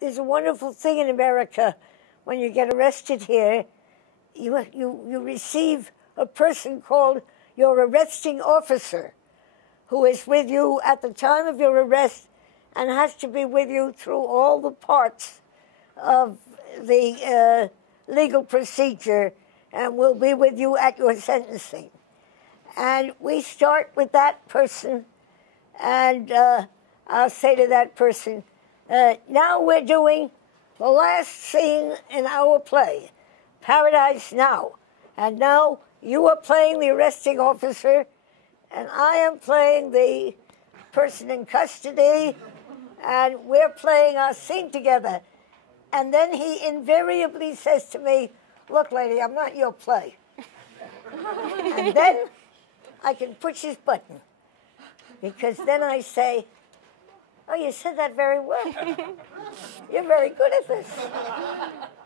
there's a wonderful thing in America. When you get arrested here, you receive a person called your arresting officer, who is with you at the time of your arrest and has to be with you through all the parts of the legal procedure and will be with you at your sentencing. And we start with that person, and I'll say to that person, now we're doing the last scene in our play, Paradise Now. And now you are playing the arresting officer, and I am playing the person in custody, and we're playing our scene together. And then he invariably says to me, look, lady, I'm not your play. And then I can push his button, because then I say, oh, you said that very well. You're very good at this.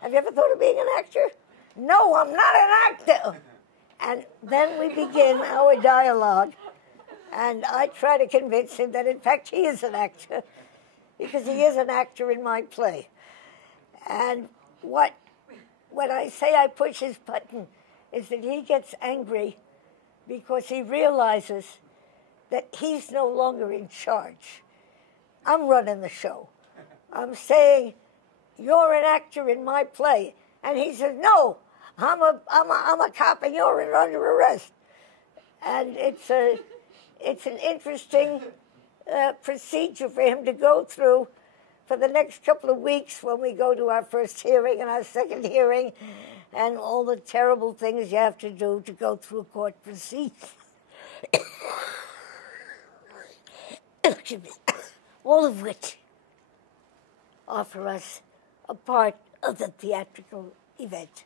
Have you ever thought of being an actor? No, I'm not an actor. And then we begin our dialogue, and I try to convince him that, in fact, he is an actor, because he is an actor in my play. And when I say I push his button is that he gets angry because he realizes that he's no longer in charge. I'm running the show. I'm saying, you're an actor in my play. And he says, no, I'm a cop and you're under arrest. And it's an interesting procedure for him to go through for the next couple of weeks when we go to our first hearing and our second hearing, and all the terrible things you have to do to go through a court procedure. All of which offer us a part of the theatrical event.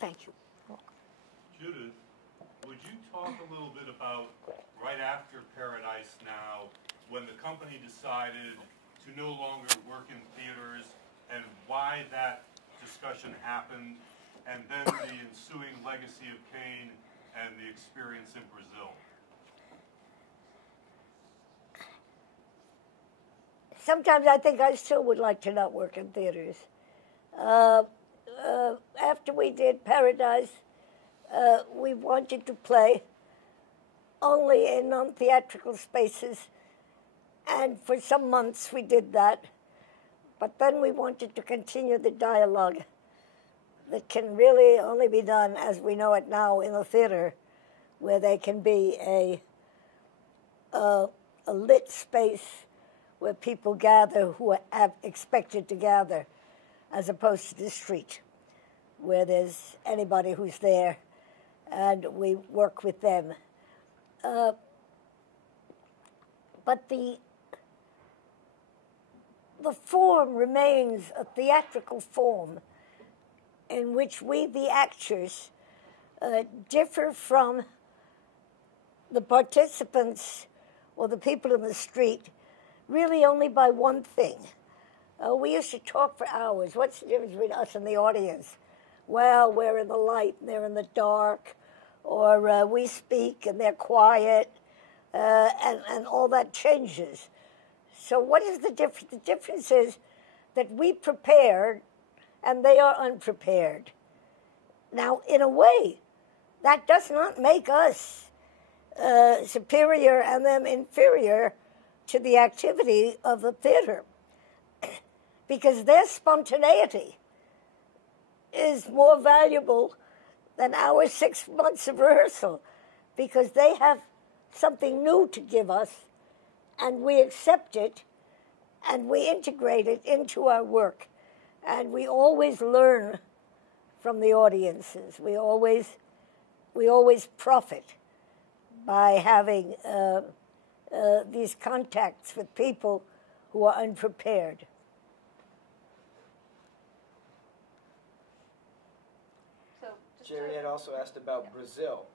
Thank you. Judith, would you talk a little bit about right after Paradise Now, when the company decided to no longer work in theaters, and why that discussion happened, and then the ensuing legacy of Kane and the experience in Brazil? Sometimes I think I still would like to not work in theaters. After we did Paradise, we wanted to play only in non-theatrical spaces, and for some months we did that. But then we wanted to continue the dialogue that can really only be done, as we know it now, in the theater, where they can be a lit space where people gather who are expected to gather, as opposed to the street, where there's anybody who's there, and we work with them. But the form remains a theatrical form in which we, the actors, differ from the participants or the people in the street really only by one thing. We used to talk for hours. What's the difference between us and the audience? Well, we're in the light and they're in the dark, or we speak and they're quiet, and all that changes. So what is the difference? The difference is that we prepared and they are unprepared. Now, in a way, that does not make us superior and them inferior to the activity of the theater, because their spontaneity is more valuable than our 6 months of rehearsal, because they have something new to give us, and we accept it, and we integrate it into our work. And we always learn from the audiences. We always profit by having these contacts with people who are unprepared. Jerry had also asked about Brazil.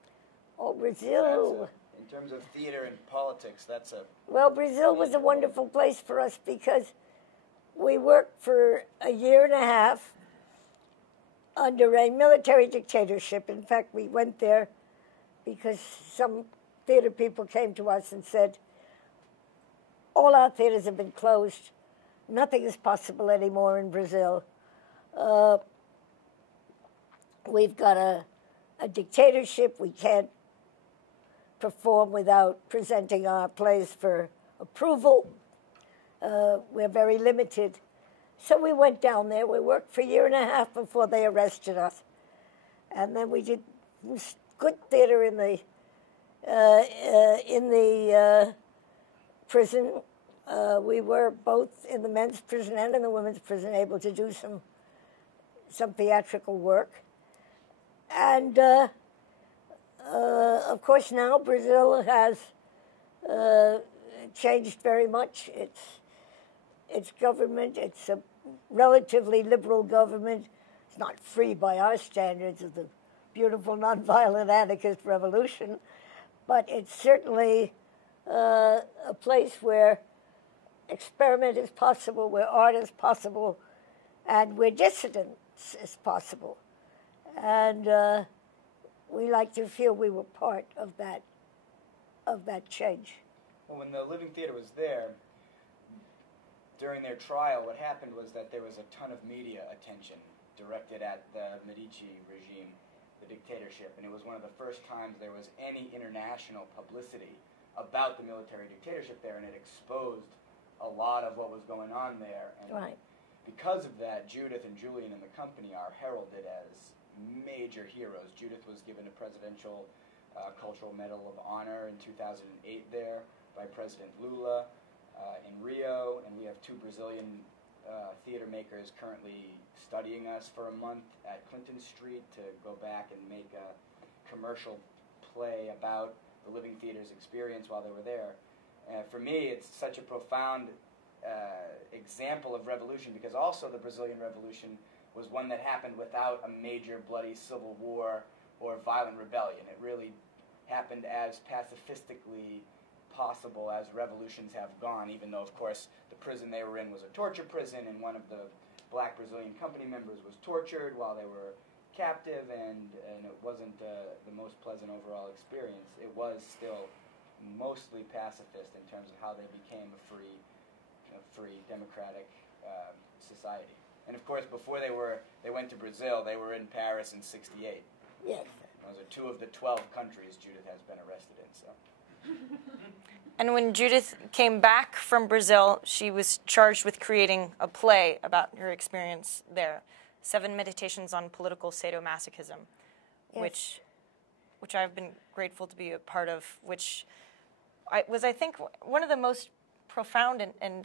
Oh, Brazil. In terms of theater and politics, that's a... Well, Brazil was a wonderful place for us because we worked for a year and a half under a military dictatorship. In fact, we went there because some theater people came to us and said, all our theaters have been closed. nothing is possible anymore in Brazil. We've got a dictatorship. We can't perform without presenting our plays for approval. We're very limited. So we went down there. We worked for a year and a half before they arrested us. And then we did good theater in the prison. We were both in the men's prison and in the women's prison able to do some theatrical work. And of course now Brazil has changed very much. Its government, it's a relatively liberal government. It's not free by our standards of the beautiful nonviolent anarchist revolution, but it's certainly a place where experiment is possible, where art is possible, and where dissidence is possible. And we like to feel we were part of that change. Well, when the Living Theater was there, during their trial, what happened was that there was a ton of media attention directed at the Medici regime, the dictatorship, and it was one of the first times there was any international publicity about the military dictatorship there, and it exposed a lot of what was going on there. And right. Because of that, Judith and Julian and the company are heralded as major heroes. Judith was given a Presidential Cultural Medal of Honor in 2008 there by President Lula in Rio, and we have two Brazilian theater makers currently studying us for a month at Clinton Street to go back and make a commercial play about the Living Theater's experience while they were there. For me, it's such a profound example of revolution, because also the Brazilian Revolution was one that happened without a major bloody civil war or violent rebellion. It really happened as pacifistically possible as revolutions have gone, even though, of course, the prison they were in was a torture prison, and one of the black Brazilian company members was tortured while they were captive, and it wasn't the most pleasant overall experience. It was still mostly pacifist in terms of how they became a free democratic society. And of course, before they went to Brazil, they were in Paris in '68. Yes. Those are 2 of the 12 countries Judith has been arrested in. So. And when Judith came back from Brazil, she was charged with creating a play about her experience there, 7 Meditations on Political Sadomasochism, Yes. which I've been grateful to be a part of, which was, I think, one of the most profound and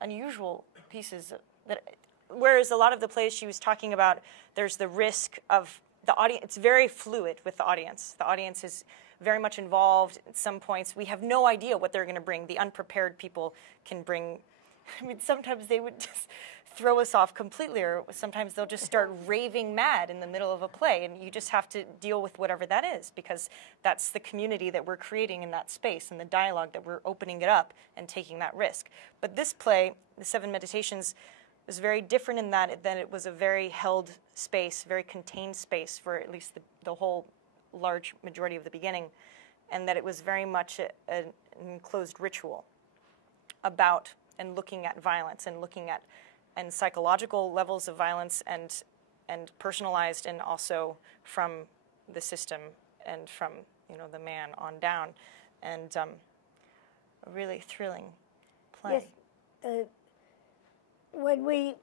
unusual pieces that, whereas a lot of the plays she was talking about, there's the risk of the audience. It's very fluid with the audience. The audience is very much involved at some points. We have no idea what they're going to bring. The unprepared people can bring, I mean, sometimes they would just throw us off completely, or sometimes they'll just start raving mad in the middle of a play, and you just have to deal with whatever that is, because that's the community that we're creating in that space, and the dialogue that we're opening it up and taking that risk. But this play, The 7 Meditations, was very different in that it was a very held space, very contained space for at least the whole large majority of the beginning, and that it was very much an enclosed ritual about and looking at violence and looking at and psychological levels of violence and personalized, and also from the system and from the man on down, and a really thrilling play. Yes. When we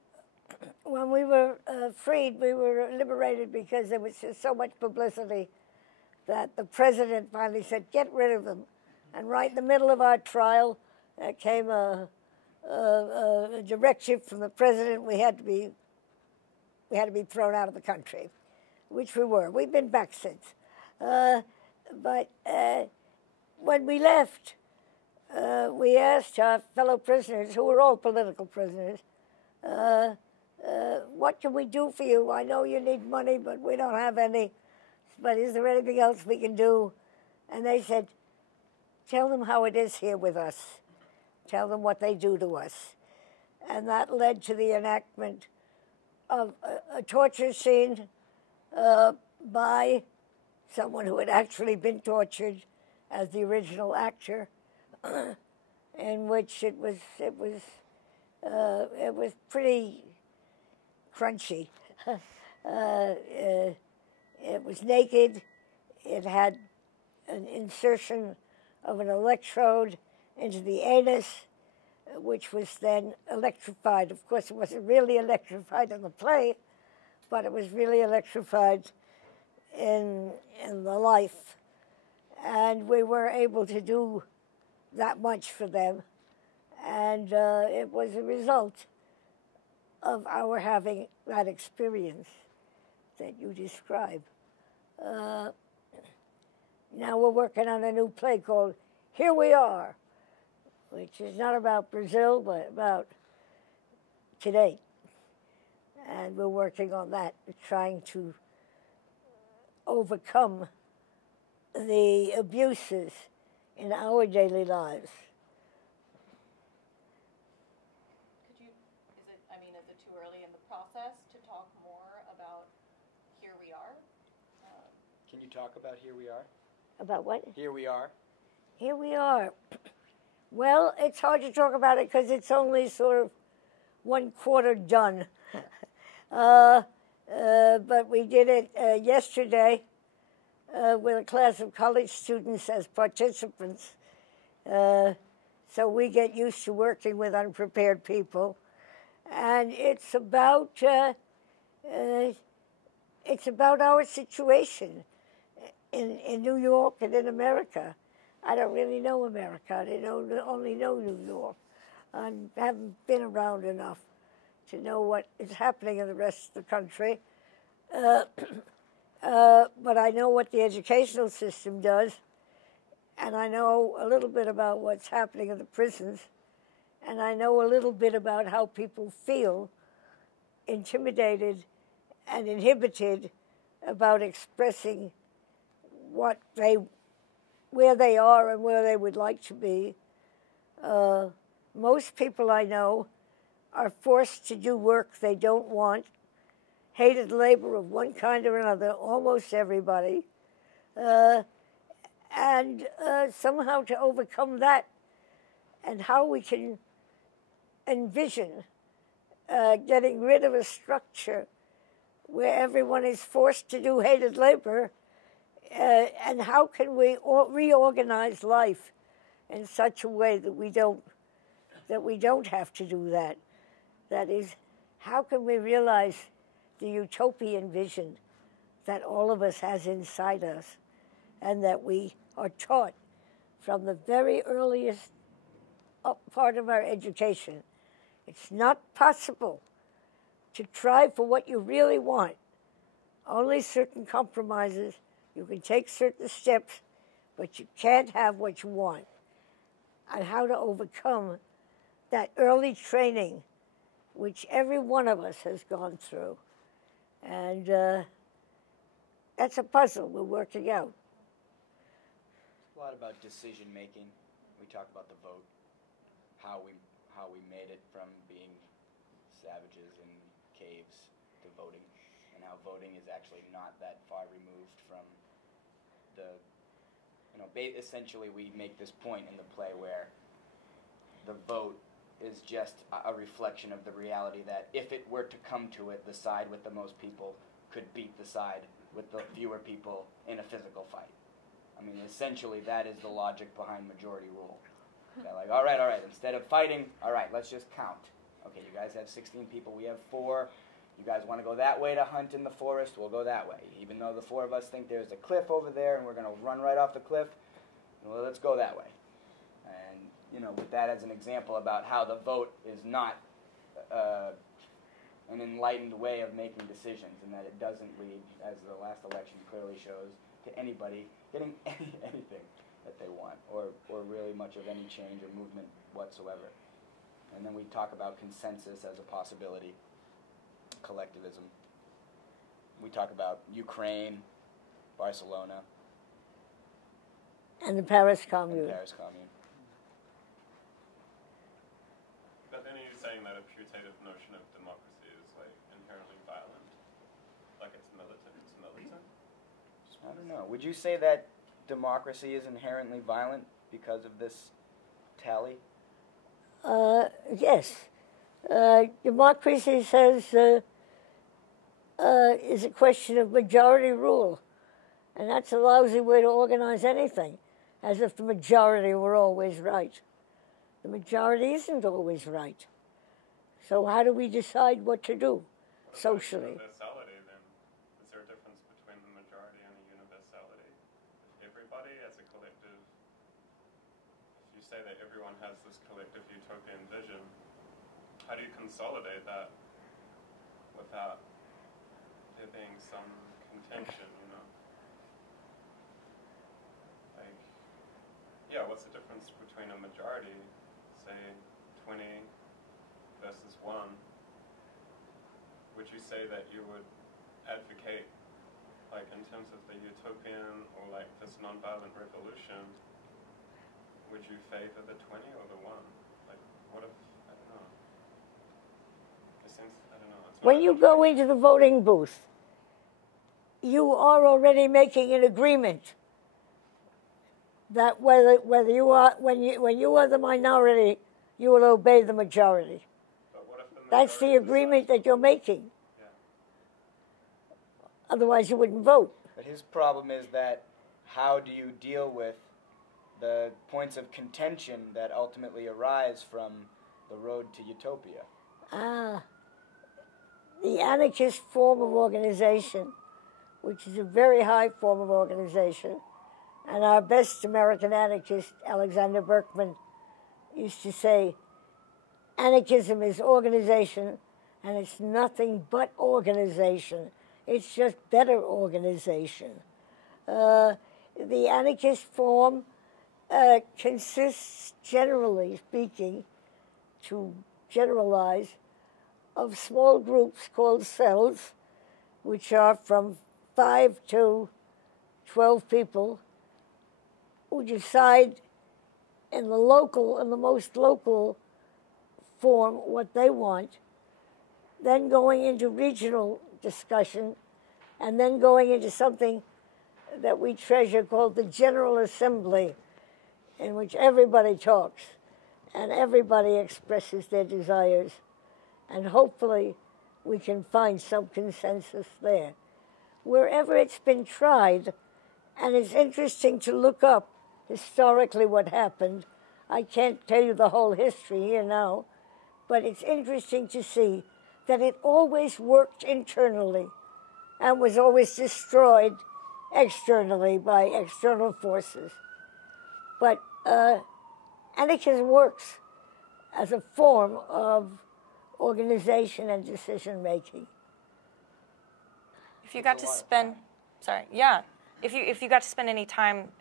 were freed, we were liberated because there was just so much publicity that the president finally said, "Get rid of them." And right in the middle of our trial, there came a directive from the president. We had to be thrown out of the country, which we were. We've been back since. But when we left, we asked our fellow prisoners, who were all political prisoners, what can we do for you? I know you need money, but we don't have any. But is there anything else we can do? And they said, tell them how it is here with us. Tell them what they do to us. And that led to the enactment of a torture scene by someone who had actually been tortured as the original actor, in which it was It was pretty crunchy. It was naked. It had an insertion of an electrode into the anus, which was then electrified. Of course, it wasn't really electrified in the play, but it was really electrified in the life. And we were able to do that much for them. And it was a result of our having that experience that you describe. Now we're working on a new play called Here We Are, which is not about Brazil, but about today. And we're working on that, trying to overcome the abuses in our daily lives. Is it too early in the process to talk more about Here We Are? Can you talk about Here We Are? About what? Here We Are. Here we are. Well, it's hard to talk about it because it's only sort of 1/4 done. But we did it yesterday with a class of college students as participants. So we get used to working with unprepared people. And it's about our situation in New York and in America. I don't really know America. I only know New York. I haven't been around enough to know what is happening in the rest of the country. But I know what the educational system does, and I know a little bit about what's happening in the prisons, and I know a little bit about how people feel intimidated and inhibited about expressing where they are and where they would like to be. Most people I know are forced to do work they don't want, hated labor of one kind or another, almost everybody, and somehow to overcome that, and how we can envision getting rid of a structure where everyone is forced to do hated labor, and how can we reorganize life in such a way that we don't have to do that. That is, how can we realize the utopian vision that all of us has inside us, and that we are taught from the very earliest part of our education. It's not possible to try for what you really want. Only certain compromises. You can take certain steps, but you can't have what you want. And how to overcome that early training, which every one of us has gone through. And that's a puzzle we're working out. A lot about decision making. We talk about the vote, how we made it from being savages in caves to voting, and how voting is actually not that far removed from essentially we make this point in the play where the vote is just a reflection of the reality that if it were to come to it, the side with the most people could beat the side with the fewer people in a physical fight. I mean, essentially that is the logic behind majority rule. They're like, all right, instead of fighting, all right, let's just count. Okay, you guys have 16 people, we have 4. You guys want to go that way to hunt in the forest, we'll go that way. Even though the 4 of us think there's a cliff over there and we're going to run right off the cliff, well, let's go that way. And, with that as an example about how the vote is not an enlightened way of making decisions, and that it doesn't lead, as the last election clearly shows, to anybody getting anything that they want, or really much of any change or movement whatsoever. And then we talk about consensus as a possibility, collectivism. We talk about Ukraine, Barcelona, and the Paris Commune. But then are you saying that a putative notion of democracy is inherently violent? Like it's militant? I don't know. Would you say that democracy is inherently violent because of this tally? Yes. Democracy says is a question of majority rule. And that's a lousy way to organize anything, as if the majority were always right. The majority isn't always right. So how do we decide what to do socially? Universality, then. Is there a difference between the majority and the universality? If everybody as a collective, if you say that everyone has this collective utopian vision, how do you consolidate that without there being some contention, you know? Like, yeah, what's the difference between a majority, say 20 versus 1? Would you say that you would advocate, like in terms of the utopian or like this nonviolent revolution, would you favor the 20 or the 1? Like, what if, I don't know. I don't know. When you go into the voting booth, you are already making an agreement that whether you are when you are the minority, you will obey the majority. But what if the That's the majority agreement that you're making. Yeah. Otherwise, you wouldn't vote. But his problem is that how do you deal with the points of contention that ultimately arise from the road to utopia? The anarchist form of organization, which is a very high form of organization, and our best American anarchist, Alexander Berkman, used to say, anarchism is organization, and it's nothing but organization. It's just better organization. The anarchist form consists, generally speaking, to generalize, of small groups called cells, which are from 5 to 12 people, who decide in the most local form what they want, then going into regional discussion, and then going into something that we treasure called the General Assembly, in which everybody talks and everybody expresses their desires. And hopefully we can find some consensus there. Wherever it's been tried, and it's interesting to look up historically what happened. I can't tell you the whole history here now, but it's interesting to see that it always worked internally and was always destroyed externally by external forces. But anarchism works as a form of organization and decision-making. If you got to spend, if you got to spend any time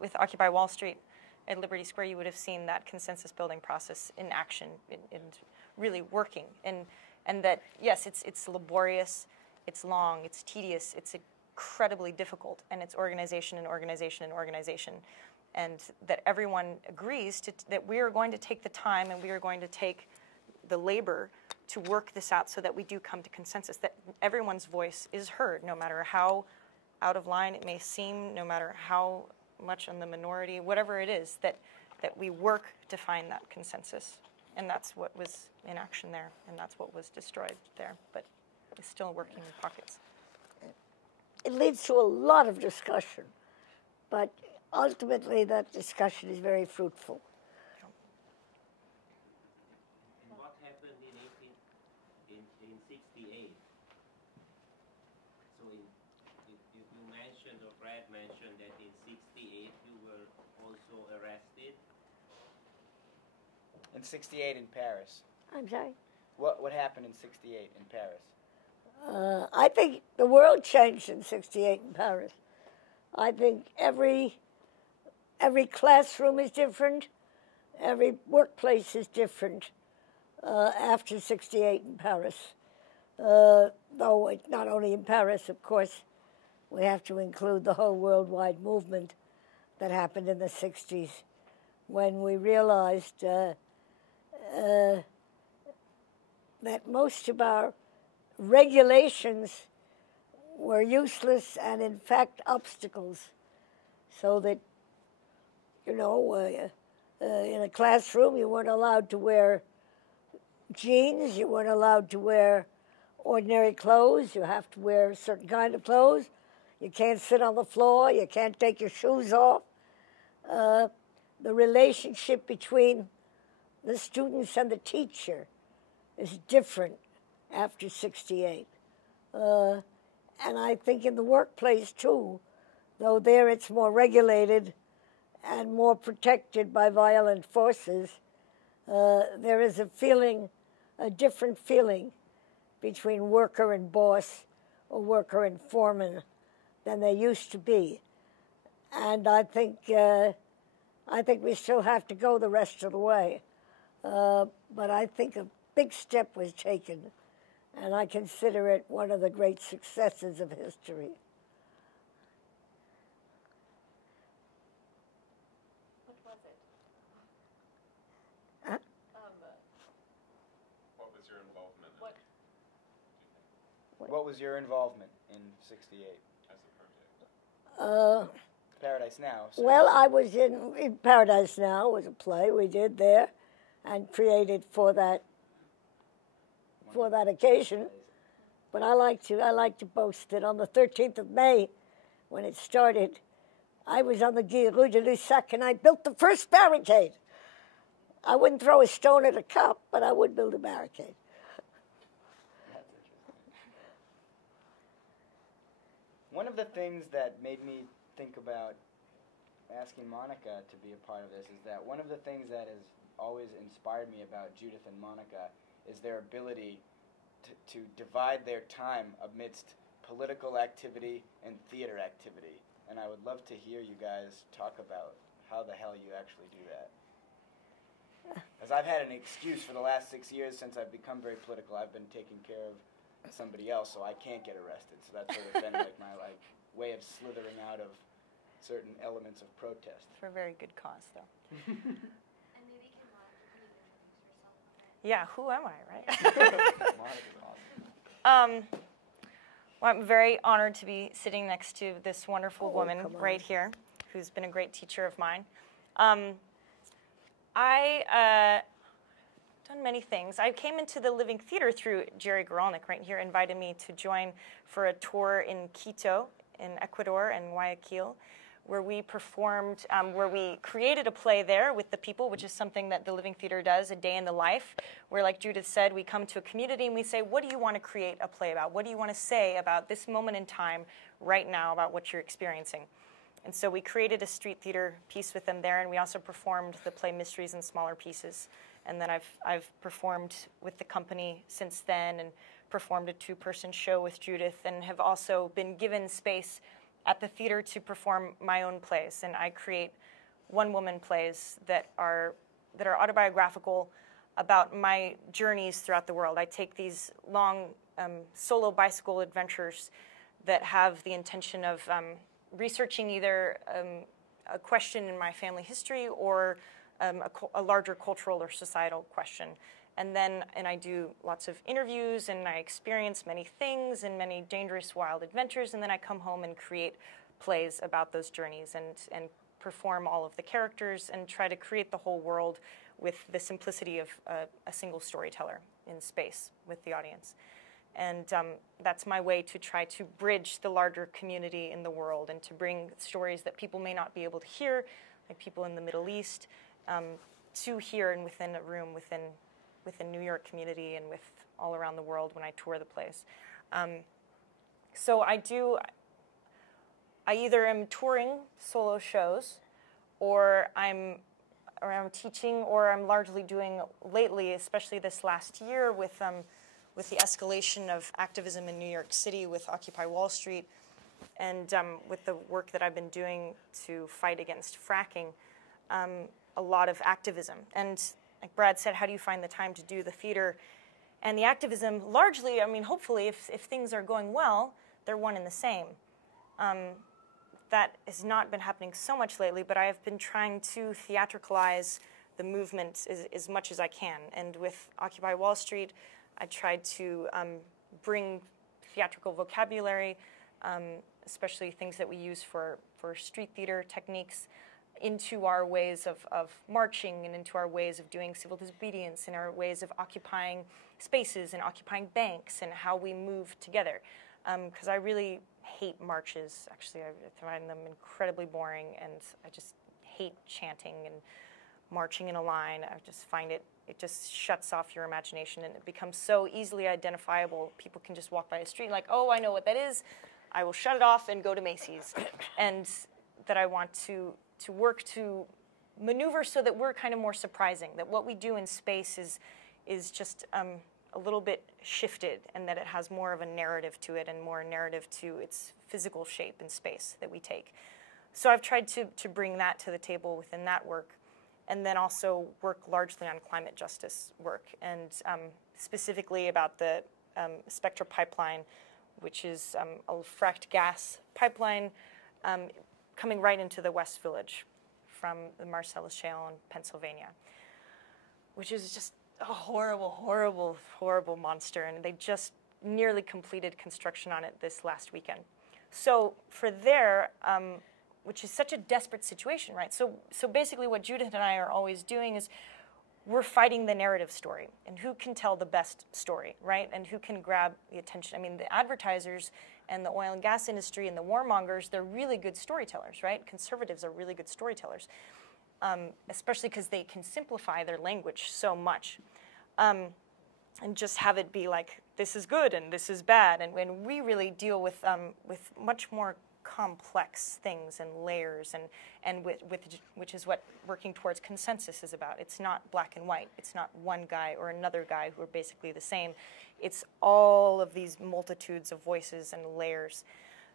with Occupy Wall Street at Liberty Square, you would have seen that consensus-building process in action, and really working. And that, yes, it's laborious, it's long, it's tedious, it's incredibly difficult, and it's organization and organization and organization. And that everyone agrees that we are going to take the time and we are going to take the labor to work this out so that we do come to consensus, that everyone's voice is heard, no matter how out of line it may seem, no matter how much on the minority, whatever it is, that we work to find that consensus. And that's what was in action there, and that's what was destroyed there, but it's still working in pockets. It leads to a lot of discussion, but ultimately that discussion is very fruitful. What happened in 68? So you mentioned, or Brad mentioned, that in 68 you were also arrested. In 68 in Paris. I'm sorry? What happened in 68 in Paris? I think the world changed in 68 in Paris. I think every classroom is different. Every workplace is different after 68 in Paris. Though it's not only in Paris, of course, we have to include the whole worldwide movement that happened in the 60s when we realized that most of our regulations were useless and, in fact, obstacles. So that, in a classroom, you weren't allowed to wear jeans. You weren't allowed to wear ordinary clothes. You have to wear a certain kind of clothes. You can't sit on the floor. You can't take your shoes off. The relationship between the students and the teacher is different after 68. And I think in the workplace, too, though there it's more regulated and more protected by violent forces, there is a feeling, a different feeling between worker and boss or worker and foreman than there used to be. And I think we still have to go the rest of the way. But I think a big step was taken, and I consider it one of the great successes of history. What was it? Huh? What was your involvement in it, do you think, What was your involvement in 68? as a project? Paradise Now. So Well, I was in Paradise Now. Was a play we did there and created for that occasion. But I like to boast that on the 13th of May, when it started, I was on the Rue de Lussac and I built the first barricade. I wouldn't throw a stone at a cop, but I would build a barricade. That's interesting. One of the things that made me think about asking Monica to be a part of this is that one of the things that has always inspired me about Judith and Monica is their ability to divide their time amidst political activity and theater activity. And I would love to hear you guys talk about how the hell you actually do that. Because I've had an excuse for the last 6 years since I've become very political. I've been taking care of somebody else, so I can't get arrested. So that's sort of been like my way of slithering out of certain elements of protest. For a very good cause, though. And maybe can Monica introduce herself? Yeah, who am I, right? Monica's awesome. Well, I'm very honored to be sitting next to this wonderful Oh, woman come on. right here, who's been a great teacher of mine. I done many things. I came into the Living Theater through Jerry Goralnik right here, invited me to join for a tour in Quito, in Ecuador, and Guayaquil, where we performed, where we created a play there with the people, which is something that the Living Theater does, a day in the life, where, like Judith said, we come to a community and we say, what do you want to create a play about? What do you want to say about this moment in time right now about what you're experiencing? And so we created a street theater piece with them there, and we also performed the play Mysteries in smaller pieces. And then I've performed with the company since then and performed a 2-person show with Judith, and have also been given space at the theater to perform my own plays. And I create one-woman plays that are autobiographical about my journeys throughout the world. I take these long solo bicycle adventures that have the intention of researching either a question in my family history or a larger cultural or societal question. And I do lots of interviews, and I experience many things and many dangerous, wild adventures, and then I come home and create plays about those journeys and perform all of the characters and try to create the whole world with the simplicity of a single storyteller in space with the audience. And that's my way to try to bridge the larger community in the world and to bring stories that people may not be able to hear, like people in the Middle East, to here and within a room within New York community and with all around the world when I tour the place. So I either am touring solo shows, or I'm teaching, or I'm largely doing lately, especially this last year with the escalation of activism in New York City with Occupy Wall Street, and with the work that I've been doing to fight against fracking, a lot of activism. And like Brad said, how do you find the time to do the theater? And the activism, largely, I mean, hopefully, if things are going well, they're one and the same. That has not been happening so much lately, but I have been trying to theatricalize the movement as much as I can. And with Occupy Wall Street, I tried to bring theatrical vocabulary, especially things that we use for street theater techniques, into our ways of marching and into our ways of doing civil disobedience and our ways of occupying spaces and occupying banks and how we move together. Because I really hate marches. Actually, I find them incredibly boring, and I just hate chanting and marching in a line. I just find it just shuts off your imagination, and it becomes so easily identifiable. People can just walk by the street like, oh, I know what that is. I will shut it off and go to Macy's. And that I want to work to maneuver so that we're kind of more surprising, that what we do in space is just a little bit shifted, and that it has more of a narrative to it and more a narrative to its physical shape in space that we take. So I've tried to bring that to the table within that work, and then also work largely on climate justice work, and specifically about the Spectra pipeline, which is a fracked gas pipeline coming right into the West Village from the Marcellus Shale in Pennsylvania, which is just a horrible, horrible, horrible monster, and they just nearly completed construction on it this last weekend. So for there, which is such a desperate situation, right? So basically what Judith and I are always doing is we're fighting the narrative story, and who can tell the best story, right? And who can grab the attention. I mean, the advertisers and the oil and gas industry and the warmongers, they're really good storytellers, right? Conservatives are really good storytellers, especially because they can simplify their language so much. And just have it be like, this is good and this is bad. And when we really deal with much more complex things and layers, and which is what working towards consensus is about. It's not black and white. It's not one guy or another guy who are basically the same. It's all of these multitudes of voices and layers.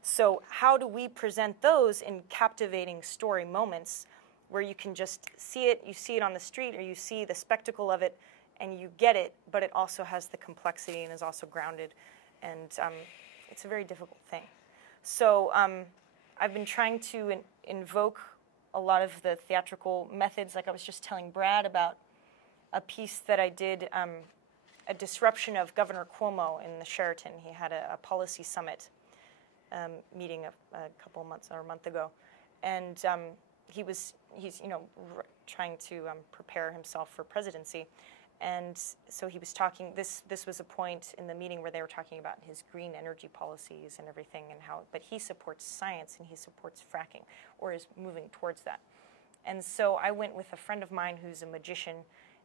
So how do we present those in captivating story moments where you can just see it, you see it on the street, or you see the spectacle of it, and you get it, but it also has the complexity and is also grounded. And it's a very difficult thing. So I've been trying to invoke a lot of the theatrical methods. Like I was just telling Brad about a piece that I did, a disruption of Governor Cuomo in the Sheraton. He had a policy summit meeting a couple months or a month ago, and he's trying to prepare himself for presidency. And so he was talking, this was a point in the meeting where they were talking about his green energy policies and everything, and how, but he supports science and he supports fracking, or is moving towards that. And so I went with a friend of mine who's a magician,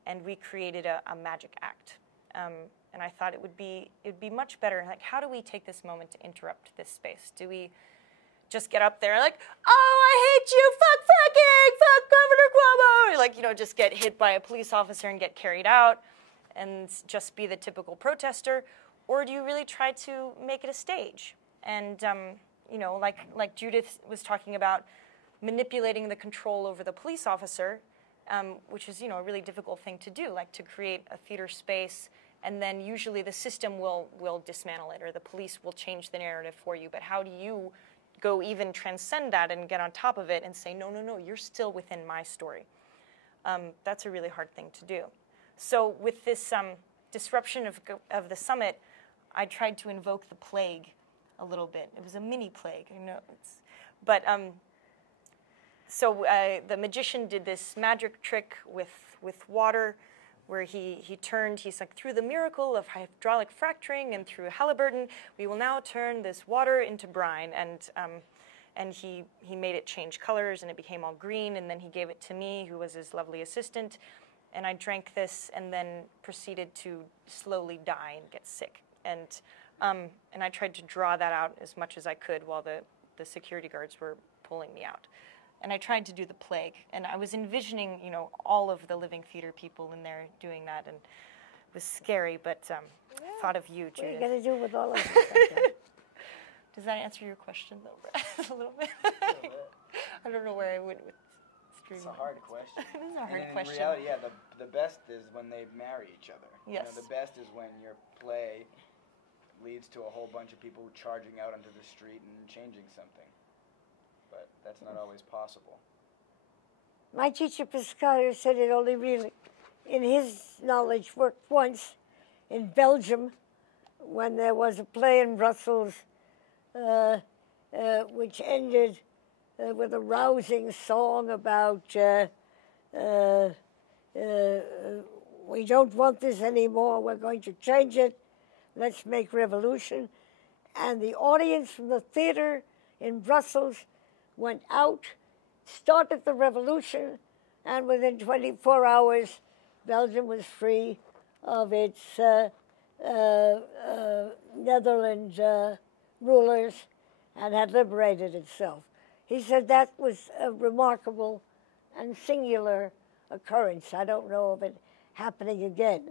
and we created a magic act. And I thought it'd be much better, like, how do we take this moment to interrupt this space? Do we just get up there like, oh, I hate you, fuck fracking, fuck Governor Cuomo, like, just get hit by a police officer and get carried out and just be the typical protester? Or do you really try to make it a stage? And, like Judith was talking about, manipulating the control over the police officer, which is, a really difficult thing to do, like to create a theater space, and then usually the system will dismantle it, or the police will change the narrative for you. But how do you go even transcend that and get on top of it and say, no, you're still within my story? That's a really hard thing to do. So with this disruption of the summit, I tried to invoke the plague a little bit. It was a mini plague, So the magician did this magic trick with water, where he's like, through the miracle of hydraulic fracturing and through Halliburton, we will now turn this water into brine. And he made it change colors, and it became all green, and then he gave it to me, who was his lovely assistant, and I drank this and then proceeded to slowly die and get sick. And I tried to draw that out as much as I could while the security guards were pulling me out. And I tried to do the plague, and I was envisioning, all of the living theater people in there doing that, and it was scary, but thought of you, Judith. What are you going to do with all of this? Does that answer your question, though, Brad? A little bit? I don't know where I went with streaming. It's a hard question. It is a hard question. In reality, yeah, the best is when they marry each other. Yes. The best is when your play leads to a whole bunch of people charging out onto the street and changing something. But that's not always possible. My teacher, Piscator, said it only really, in his knowledge, worked once in Belgium when there was a play in Brussels which ended with a rousing song about we don't want this anymore, we're going to change it, let's make revolution. And the audience from the theater in Brussels went out, started the revolution, and within 24 hours, Belgium was free of its Netherlands rulers and had liberated itself. He said that was a remarkable and singular occurrence. I don't know of it happening again.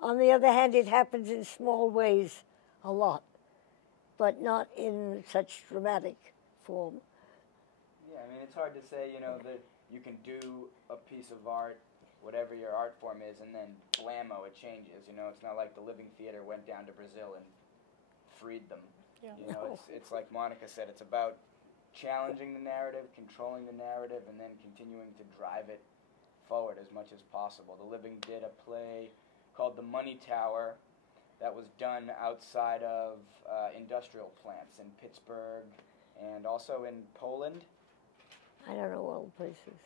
On the other hand, it happens in small ways a lot, but not in such dramatic form. Yeah, I mean, it's hard to say, that you can do a piece of art, whatever your art form is, and then blammo, it changes. It's not like the Living Theater went down to Brazil and freed them. Yeah. It's like Monica said, it's about challenging the narrative, controlling the narrative, and then continuing to drive it forward as much as possible. The Living did a play called The Money Tower that was done outside of industrial plants in Pittsburgh and also in Poland. I don't know all the places.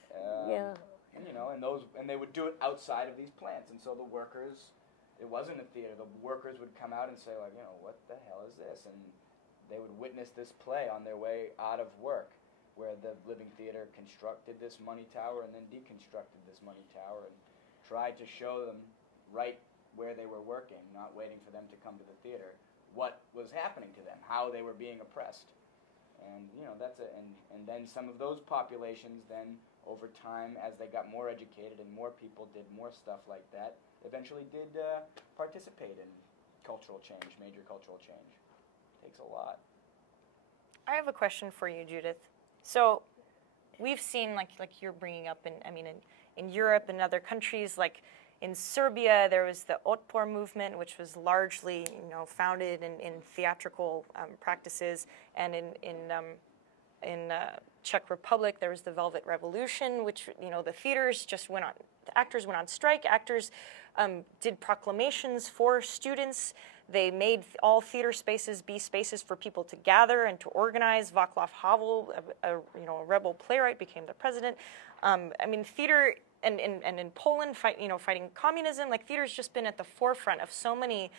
And, and they would do it outside of these plants, and so the workers, it wasn't a theater, the workers would come out and say, like, what the hell is this? And they would witness this play on their way out of work, where the Living Theater constructed this money tower and then deconstructed this money tower and tried to show them right where they were working, not waiting for them to come to the theater, what was happening to them, how they were being oppressed. And, that's it. And then some of those populations then, over time, as they got more educated and more people did more stuff like that, eventually did participate in cultural change, major cultural change. Takes a lot. I have a question for you, Judith. So we've seen, like you're bringing up, in Europe and other countries, like in Serbia, there was the Otpor movement, which was largely, founded in theatrical practices, and in Czech Republic, there was the Velvet Revolution, which the theaters just went on. The actors went on strike. Actors did proclamations for students. They made all theater spaces be spaces for people to gather and to organize. Václav Havel, a rebel playwright, became the president. Theater, and in Poland, fighting communism, like theater's just been at the forefront of so many,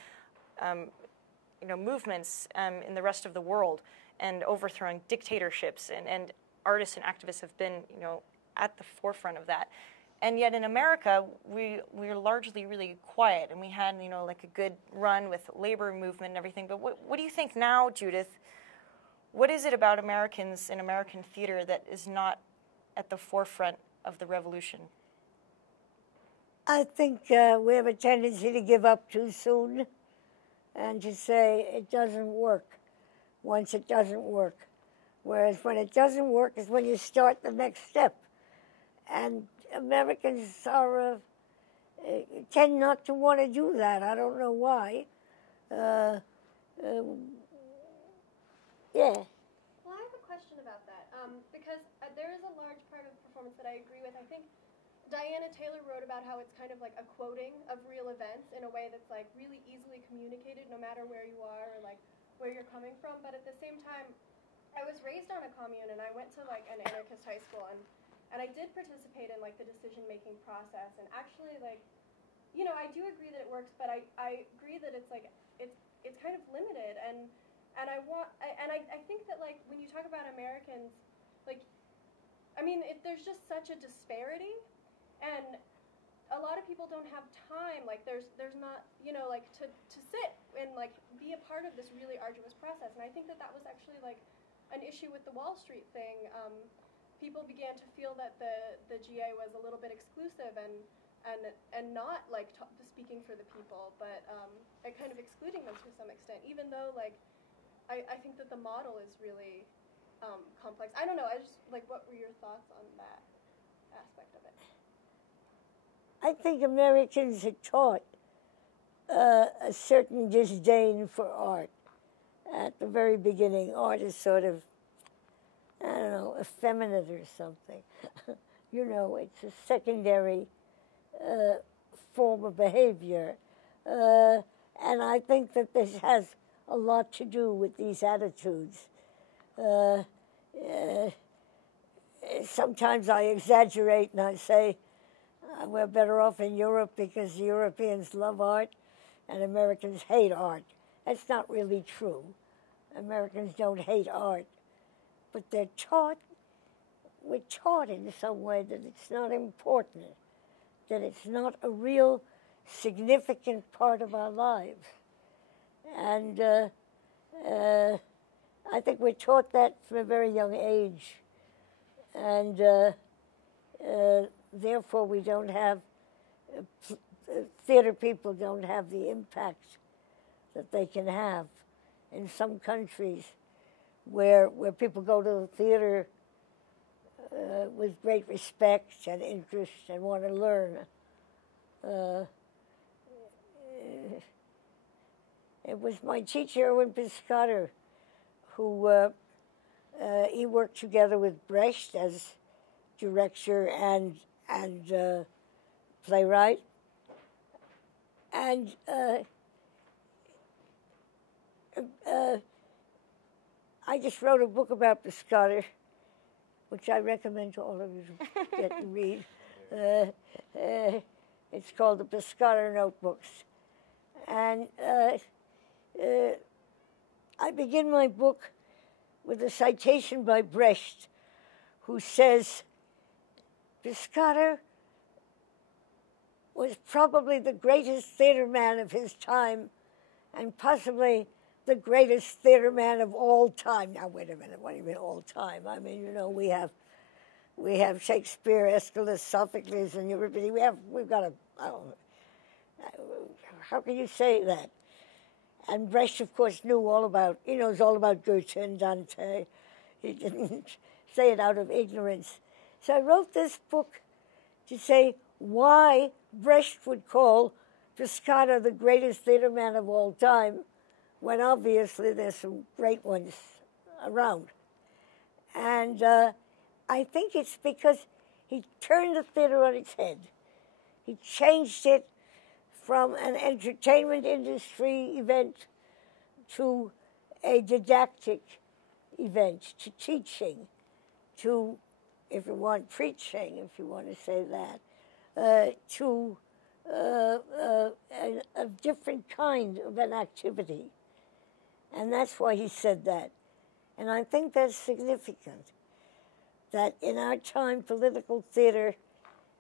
movements in the rest of the world, and overthrowing dictatorships, and artists and activists have been, at the forefront of that. And yet in America, we're largely really quiet, and we had, like a good run with labor movement and everything. But what do you think now, Judith? What is it about Americans in American theater that is not at the forefront of the revolution? I think we have a tendency to give up too soon and to say it doesn't work once it doesn't work. Whereas when it doesn't work is when you start the next step. And Americans tend not to want to do that. I don't know why. Yeah. Well, I have a question about that, because there is a large part of the performance that I agree with. I think Diana Taylor wrote about how it's kind of like a quoting of real events in a way that's like really easily communicated no matter where you are or like where you're coming from. But at the same time, I was raised on a commune, and I went to like an anarchist high school, and I did participate in like the decision-making process, and actually like, I do agree that it works, but I agree that it's like, it's kind of limited, and I think that like, when you talk about Americans, like, there's just such a disparity, and a lot of people don't have time, like there's not, like to sit and like be a part of this really arduous process, and I think that was actually like an issue with the Wall Street thing. People began to feel that the GA was a little bit exclusive and not like speaking for the people, but kind of excluding them to some extent, even though like I think that the model is really complex. I don't know, what were your thoughts on that aspect of it? I think Americans are taught a certain disdain for art at the very beginning. Art is sort of, I don't know, effeminate or something. It's a secondary form of behavior. And I think that this has a lot to do with these attitudes. sometimes I exaggerate and I say we're better off in Europe because the Europeans love art and Americans hate art. That's not really true. Americans don't hate art, but we're taught in some way that it's not important, that it's not a real significant part of our lives. And I think we're taught that from a very young age. And therefore we don't have, theater people don't have the impact that they can have in some countries where people go to the theater with great respect and interest and want to learn. It was my teacher, Erwin Piscator, who he worked together with Brecht as director and playwright. And I just wrote a book about Piscator, which I recommend to all of you to get to read. It's called the Piscator Notebooks. And I begin my book with a citation by Brecht, who says, Piscator was probably the greatest theater man of his time and possibly the greatest theater man of all time. Now, wait a minute, what do you mean all time? I mean, you know, we have Shakespeare, Aeschylus, Sophocles, and Euripides. We've got a, how can you say that? And Brecht, of course, he knows all about Goethe and Dante. He didn't say it out of ignorance. So I wrote this book to say why Brecht would call Piscator the greatest theater man of all time, when obviously there's some great ones around. And I think it's because he turned the theater on its head. He changed it from an entertainment industry event to a didactic event, to teaching, to, if you want, preaching, if you want to say that, to a different kind of an activity. And that's why he said that. And I think that's significant, that in our time, political theater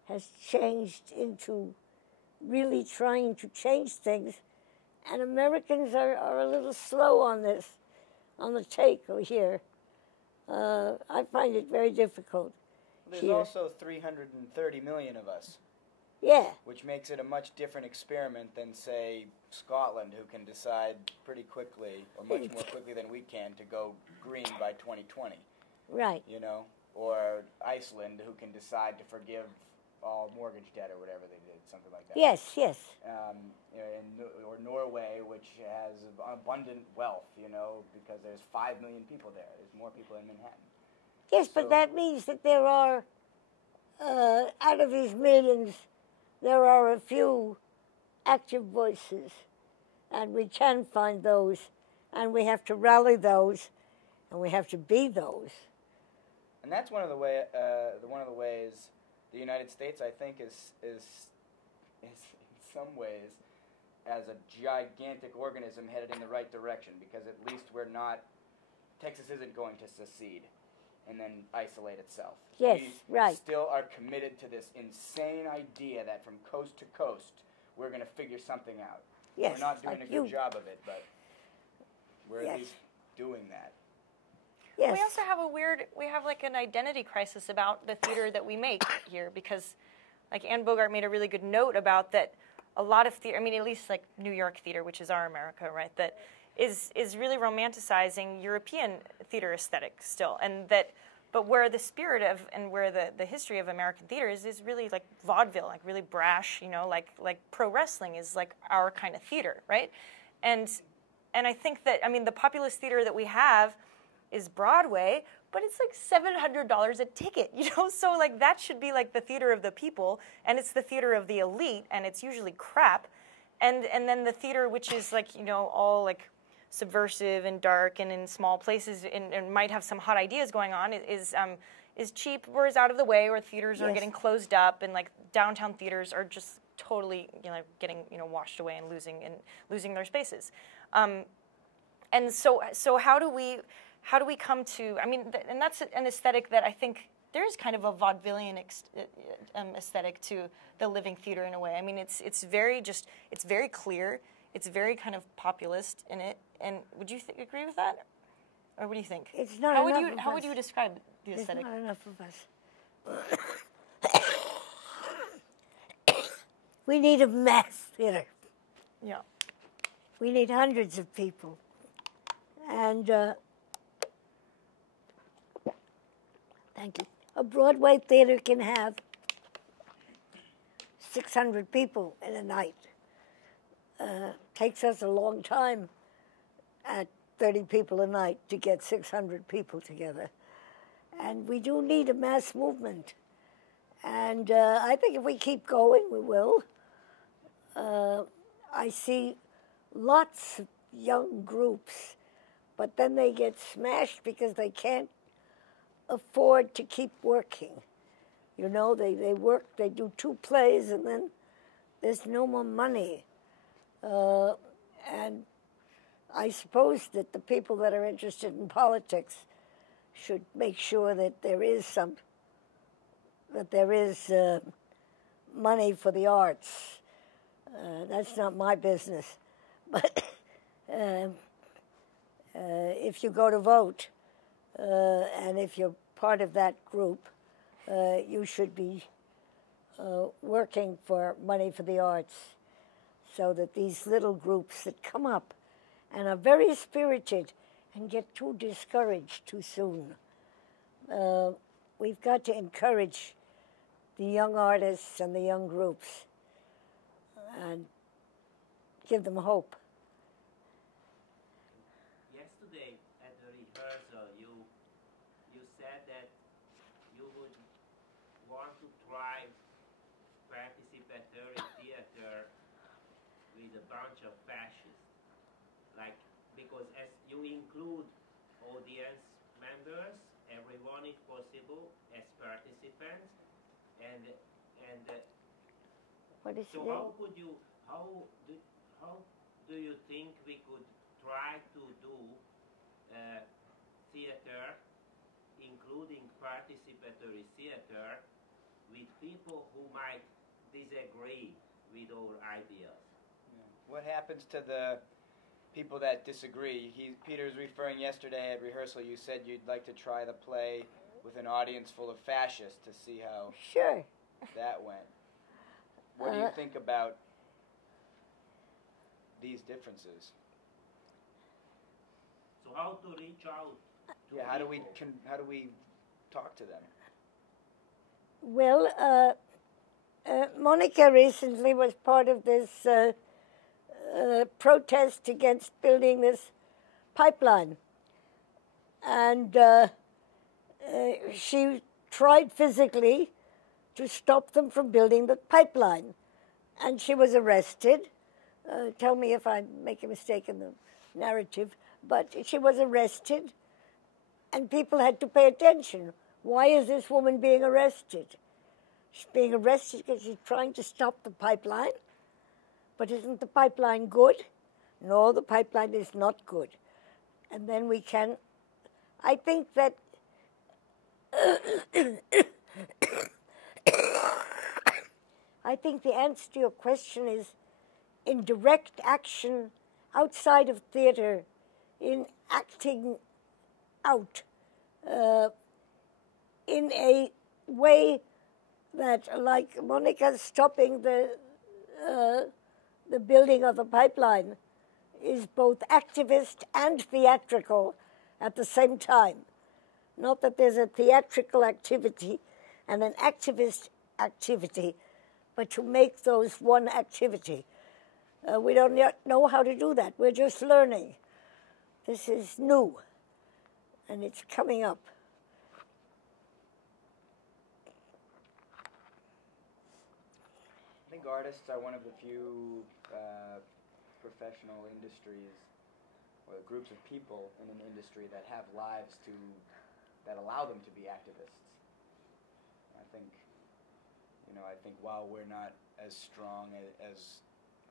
has changed into really trying to change things. And Americans are a little slow on this, on the take or here. I find it very difficult. There's here. also 330 million of us. Yeah. Which makes it a much different experiment than, say, Scotland, who can decide pretty quickly, or much more quickly than we can, to go green by 2020. Right. You know? Or Iceland, who can decide to forgive all mortgage debt or whatever they did, something like that. Yes, yes. Or Norway, which has abundant wealth, you know, because there's 5 million people there. There's more people in Manhattan. Yes, but that means that there are, out of these millions, there are a few active voices, and we can find those, and we have to rally those, and we have to be those. And that's one of the ways the United States, I think, is in some ways as a gigantic organism headed in the right direction, because at least Texas isn't going to secede and then isolate itself. Yes, right. We still are committed to this insane idea that from coast to coast, we're going to figure something out. Yes, we're not doing like a good job of it, but we're at least doing that. Yes. We also have we have like an identity crisis about the theater that we make here, because like Anne Bogart made a really good note about that a lot of theater, I mean, at least like New York theater, which is our America, right, that is really romanticizing European theater aesthetic still, and that, but where the spirit of and where the history of American theater is really like vaudeville, like really brash, you know, like pro wrestling is like our kind of theater, right? And I think that, I mean, the populist theater that we have is Broadway, but it's like $700 a ticket, you know? So like that should be like the theater of the people, and it's the theater of the elite, and it's usually crap. And then the theater which is like, you know, all like is cheap or is out of the way, or theaters are Yes. getting closed up, and like downtown theaters are just totally getting washed away and losing their spaces. And so how do we come to? I mean, and that's an aesthetic that I think there is kind of a vaudevillian aesthetic to the living theater in a way. I mean, it's very clear. It's very kind of populist in it. And would you agree with that, or what do you think? It's not how enough would you of how us. would you describe the There's aesthetic? not enough of us. We need a mass theater. Yeah. We need hundreds of people. And thank you. A Broadway theater can have 600 people in a night. Takes us a long time at 30 people a night to get 600 people together. And we do need a mass movement. And I think if we keep going, we will. I see lots of young groups, but then they get smashed because they can't afford to keep working. You know, they work, they do 2 plays, and then there's no more money. And I suppose that the people that are interested in politics should make sure that there is money for the arts. That's not my business. But if you go to vote, and if you're part of that group, you should be working for money for the arts, so that these little groups that come up and are very spirited and get too discouraged too soon. We've got to encourage the young artists and the young groups and give them hope. Yesterday at the rehearsal, you said that you would want to try participatory theater with a bunch of fascists, because as you include audience members, everyone if possible, as participants, and What is so it? how do you think we could try to do theater, including participatory theater, with people who might disagree with our ideas? What happens to the people that disagree? Peter's referring yesterday at rehearsal, you said you'd like to try the play with an audience full of fascists to see how Sure. that went. What do you think about these differences? So how to reach out to Yeah, how do we people? talk to them? Well, Monica recently was part of this protest against building this pipeline. And she tried physically to stop them from building the pipeline. And she was arrested. Tell me if I make a mistake in the narrative. But she was arrested, and people had to pay attention. Why is this woman being arrested? She's being arrested because she's trying to stop the pipeline. But isn't the pipeline good? No, the pipeline is not good. And then we can... I think that... I think the answer to your question is in direct action outside of theater, in acting out in a way that, like Monica stopping the building of the pipeline, is both activist and theatrical at the same time. Not that there's a theatrical activity and an activist activity, but to make those one activity. We don't yet know how to do that. We're just learning. This is new, and it's coming up. I think artists are one of the few professional industries, or groups of people in an industry that have lives that allow them to be activists. I think while we're not as strong as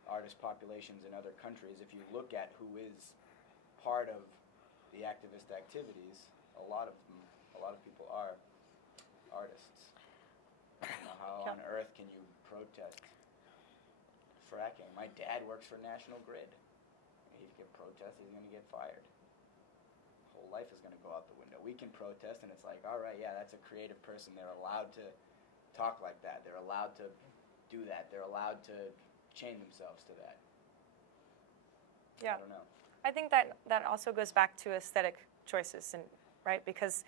artist populations in other countries, if you look at who is part of the activist activities, a lot of people are artists. How on earth can you protest fracking? My dad works for National Grid. He can protest, he's going to get fired. Whole life is going to go out the window. We can protest, and it's like, all right, yeah, that's a creative person. They're allowed to talk like that. They're allowed to do that. They're allowed to chain themselves to that. Yeah. I don't know. I think that also goes back to aesthetic choices, and right, because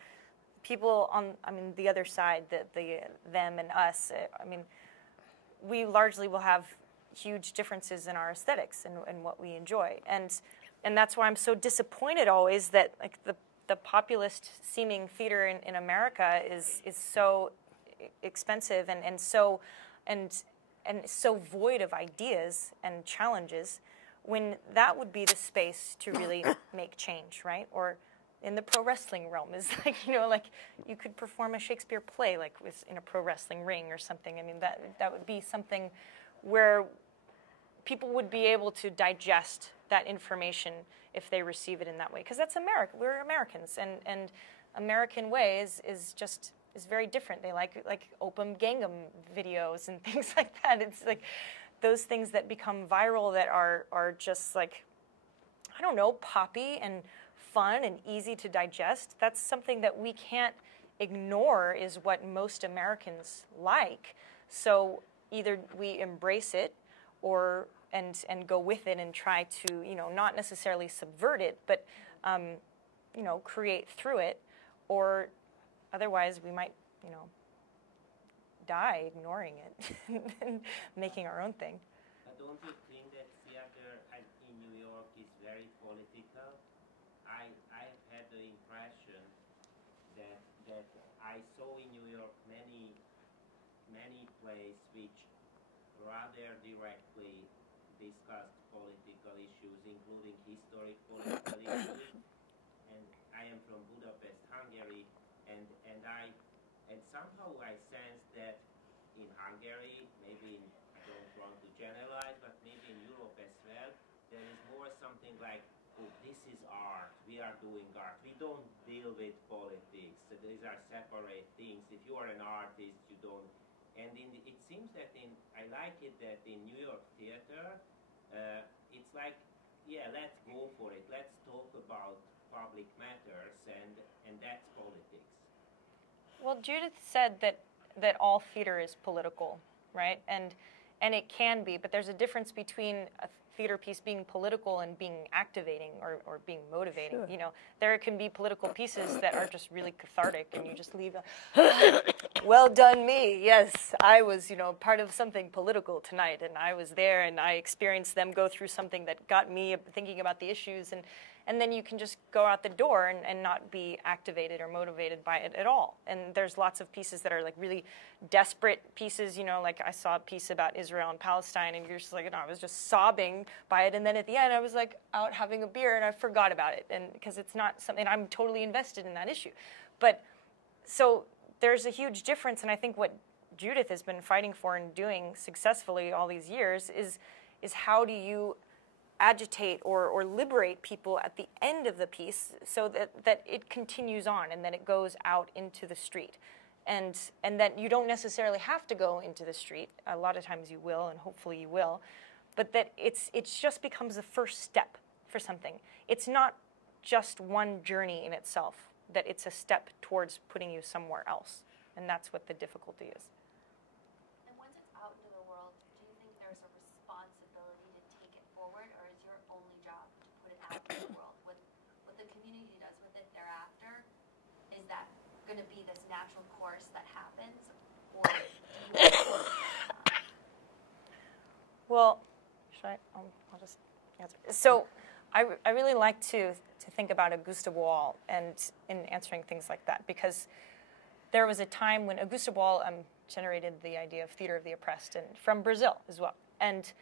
people on, the other side, the them and us, we largely will have huge differences in our aesthetics and what we enjoy, and that's why I'm so disappointed always that like the populist seeming theater in America is so expensive and so void of ideas and challenges, when that would be the space to really make change, right? Or in the pro wrestling realm is like, like you could perform a Shakespeare play like in a pro wrestling ring or something. That would be something where people would be able to digest that information if they receive it in that way. Because that's America. We're Americans, and American way is very different. They like Opium Gangnam videos and things like that. It's like those things that become viral that are just like, I don't know, poppy and fun and easy to digest. That's something that we can't ignore, is what most Americans like. So either we embrace it or and go with it and try to, not necessarily subvert it, but create through it, or otherwise we might, die ignoring it and making our own thing. Don't you think that theater in New York is very political? I've had the impression that I saw in New York many plays which rather directly discussed political issues, including historic political issues. And I am from Budapest, Hungary, and somehow I sense that in Hungary, maybe I don't want to generalize, but maybe in Europe as well, there is more something like, oh, this is art, we are doing art, we don't deal with politics, so these are separate things. If you are an artist, you don't. And it seems that I like it that in New York theater, it's like, yeah, let's go for it, let's talk about public matters, and that's politics. Well, Judith said that all theater is political, right? And it can be, but there's a difference between a theater piece being political and being activating or being motivating. Sure. There can be political pieces that are just really cathartic, and you just leave, well done me. Yes, I was, part of something political tonight, and I was there, and I experienced them go through something that got me thinking about the issues, and then you can just go out the door and not be activated or motivated by it at all. And there's lots of pieces that are like really desperate pieces, like I saw a piece about Israel and Palestine, and you're just like, I was just sobbing by it. And then at the end, I was like out having a beer, and I forgot about it, and because it's not something I'm totally invested in that issue. But so there's a huge difference, and I think what Judith has been fighting for and doing successfully all these years is how do you agitate or liberate people at the end of the piece so that it continues on and that it goes out into the street. And that you don't necessarily have to go into the street. A lot of times you will, and hopefully you will. But that it just becomes the first step for something. It's not just one journey in itself, that it's a step towards putting you somewhere else. And that's what the difficulty is. And once it's out into the world, do you think there's a responsibility to take it forward, or is your only job to put it out into the world? What the community does with it thereafter, is that going to be this natural course that happens, or do you Well, should I? I'll just answer. So, I really like to think about Auguste Boal and in answering things like that, because there was a time when Auguste Boal generated the idea of theater of the oppressed, and from Brazil as well. And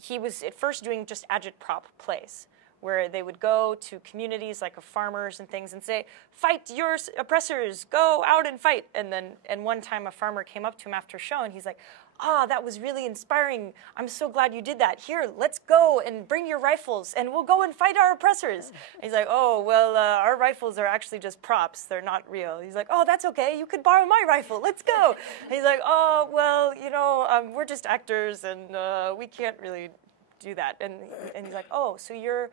he was at first doing just agitprop plays, where they would go to communities like of farmers and things and say, fight your oppressors, go out and fight. And one time a farmer came up to him after a show and he's like, that was really inspiring. I'm so glad you did that. Here, let's go and bring your rifles and we'll go and fight our oppressors. And he's like, oh, well, our rifles are actually just props. They're not real. He's like, oh, that's okay. You could borrow my rifle. Let's go. And he's like, oh, well, we're just actors and we can't really do that. And he's like, oh, so you're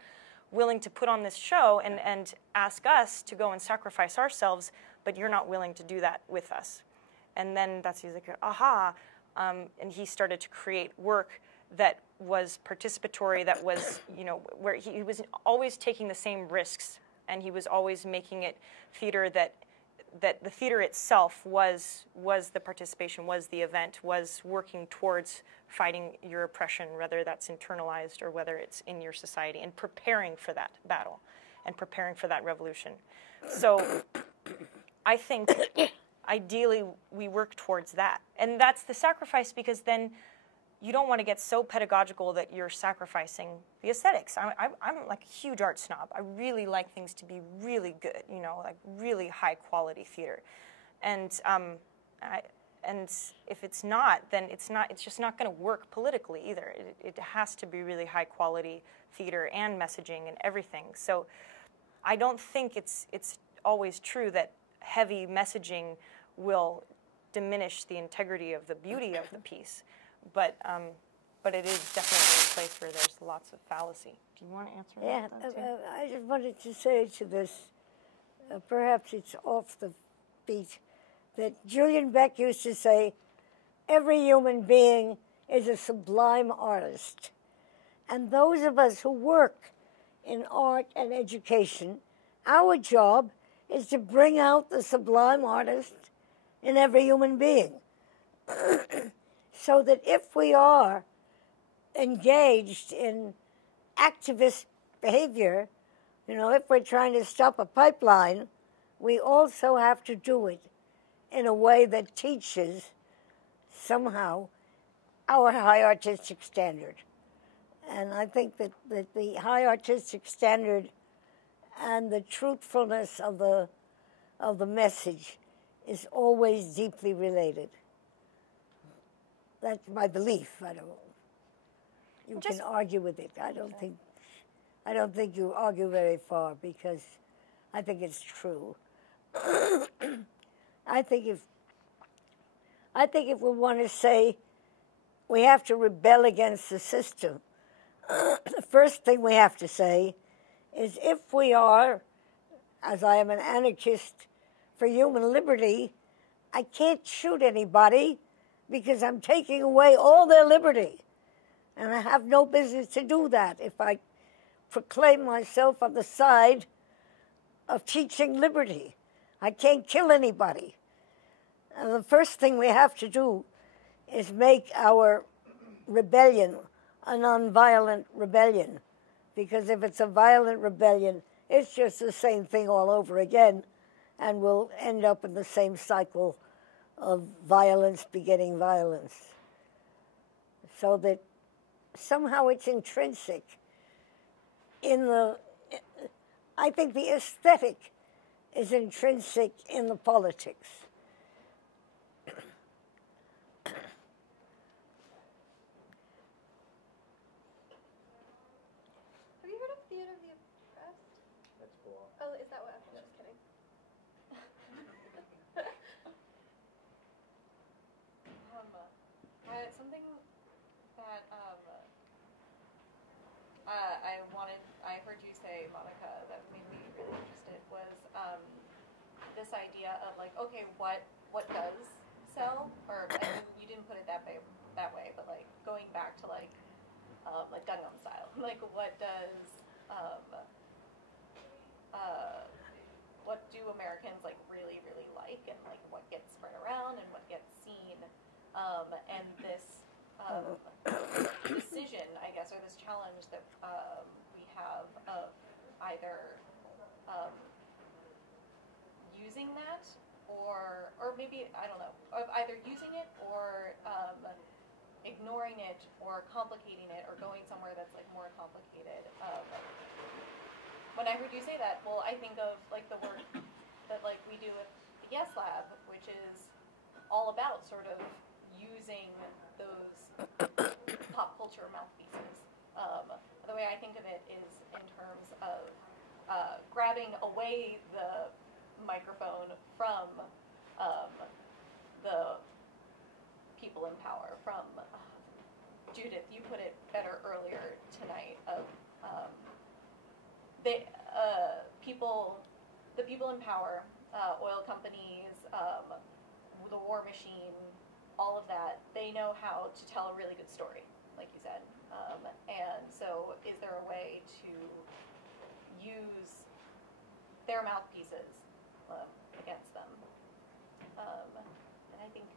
willing to put on this show and ask us to go and sacrifice ourselves, but you're not willing to do that with us. And then he's like, aha. And he started to create work that was participatory, that was, where he was always taking the same risks, and he was always making it theater that the theater itself was the participation, was the event, was working towards fighting your oppression, whether that's internalized or whether it's in your society, and preparing for that battle and preparing for that revolution. So I think ideally we work towards that. And that's the sacrifice, because then you don't want to get so pedagogical that you're sacrificing the aesthetics. I'm like a huge art snob. I really like things to be really good, like really high quality theater. And if it's not, then it's just not going to work politically either. It has to be really high quality theater and messaging and everything. So I don't think it's always true that heavy messaging will diminish the integrity of the beauty of the piece. But it is definitely a place where there's lots of fallacy. Do you want to answer that too? I just wanted to say to this, perhaps it's off the beat, that Julian Beck used to say, every human being is a sublime artist. And those of us who work in art and education, our job is to bring out the sublime artist in every human being. So that if we are engaged in activist behavior, if we're trying to stop a pipeline, we also have to do it in a way that teaches somehow our high artistic standard. And I think that the high artistic standard and the truthfulness of the message is always deeply related. That's my belief. You can argue with it. I don't think you argue very far, because I think it's true. I think if we want to say we have to rebel against the system, the first thing we have to say is, if we are, as I am an anarchist for human liberty, I can't shoot anybody because I'm taking away all their liberty. And I have no business to do that if I proclaim myself on the side of teaching liberty. I can't kill anybody. And the first thing we have to do is make our rebellion a nonviolent rebellion. Because if it's a violent rebellion, it's just the same thing all over again, and we'll end up in the same cycle of violence begetting violence. So that somehow it's intrinsic I think the aesthetic is intrinsic in the politics. Have you heard of Theater of the Oppressed? That's cool. Oh, is that what? I'm just kidding. Something that I heard you say, Monica, that made me really interested was this idea of like, okay, what does sell? Or I mean, you didn't put it that way, but like going back to like Gangnam Style, like what does what do Americans like really like, and like what gets spread around and what gets seen, and this decision, I guess, or this challenge that we have of either using that or maybe, I don't know, of either using it or ignoring it or complicating it or going somewhere that's like more complicated. when I heard you say that, well, I think of like the work that like we do at the Yes Lab, which is all about sort of using those pop culture mouthpieces. The way I think of it is in terms of grabbing away the microphone from the people in power, from Judith, you put it better earlier tonight, of the people in power, oil companies, the war machine, all of that, they know how to tell a really good story, like you said. And so is there a way to use their mouthpieces against them? And I think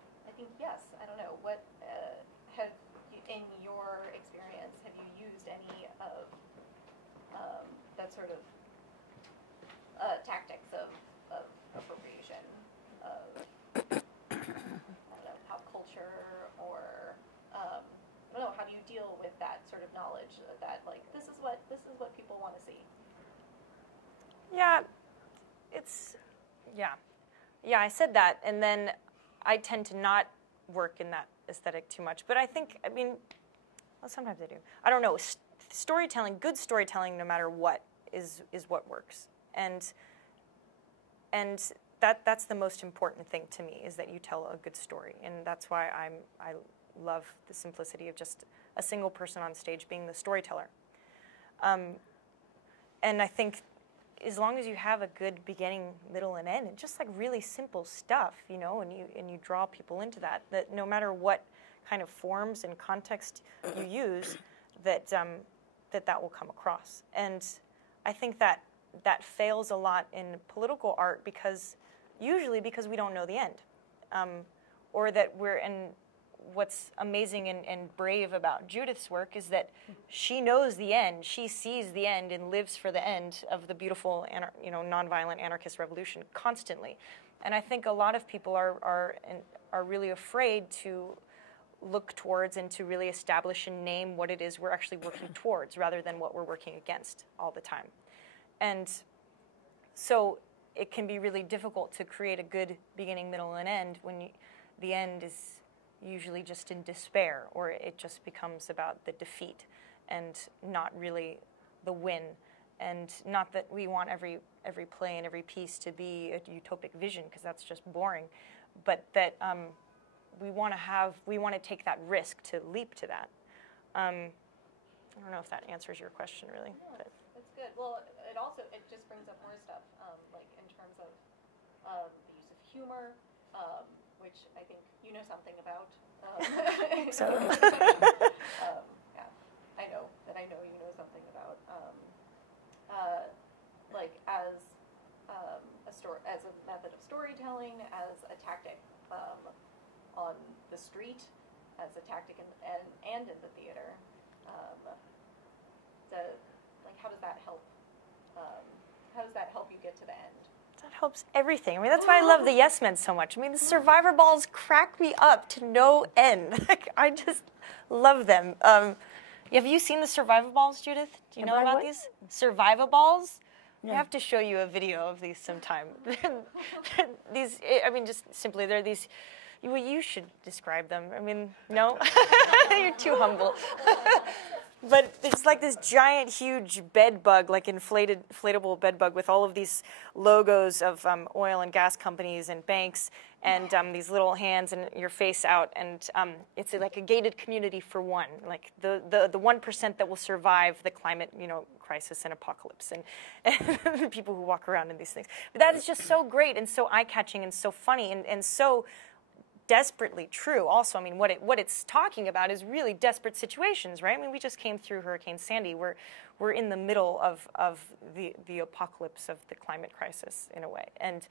yes. I don't know. What have you, in your experience, have you used any of that sort of tactics of appropriation of I don't know, pop culture, or I don't know, how do you deal with that sort of knowledge that like this is what people want to see? Yeah, yeah, I said that, and then I tend to not work in that aesthetic too much. But I mean, well, sometimes I do. I don't know. Storytelling, good storytelling, no matter what, is what works, and that's the most important thing to me, is that you tell a good story, and that's why I love the simplicity of just a single person on stage being the storyteller. And I think as long as you have a good beginning, middle, and end, and just like really simple stuff, you know, and you draw people into that no matter what kind of forms and context you use, that will come across. And I think that fails a lot in political art usually because we don't know the end, or that what's amazing and brave about Judith's work is that she knows the end. She sees the end and lives for the end of the beautiful, nonviolent anarchist revolution constantly. And I think a lot of people are really afraid to look towards and to really establish and name what it is we're actually working towards, rather than what we're working against all the time. And so it can be really difficult to create a good beginning, middle, and end when the end is usually just in despair, or it just becomes about the defeat and not really the win. And not that we want every play and every piece to be a utopic vision, because that's just boring, but that we want to take that risk to leap to that. I don't know if that answers your question really. No, that's good. Well, it just brings up more stuff, like in terms of the use of humor, which I think you know something about. So. Yeah, I know you know something about. Like as as a method of storytelling, as a tactic on the street, as a tactic and in the theater. How does that help? How does that help you get to the end? That helps everything. I mean, that's why I love the Yes Men so much. I mean, the survivor balls crack me up to no end. Like, I just love them. Have you seen the survivor balls, Judith? Do you know about these? Survivor balls? No. I have to show you a video of these sometime. These, I mean, just simply, they're these. Well, you should describe them. I mean, no? You're too humble. But it's like this giant, huge bed bug, like inflatable bed bug with all of these logos of oil and gas companies and banks, and these little hands and your face out. And it's like a gated community for one, like the 1% that will survive the climate, crisis and apocalypse, and the people who walk around in these things. But that is just so great and so eye-catching and so funny and so desperately true. Also, I mean, what it's talking about is really desperate situations, right? I mean, we just came through Hurricane Sandy. We're in the middle of the apocalypse of the climate crisis in a way. And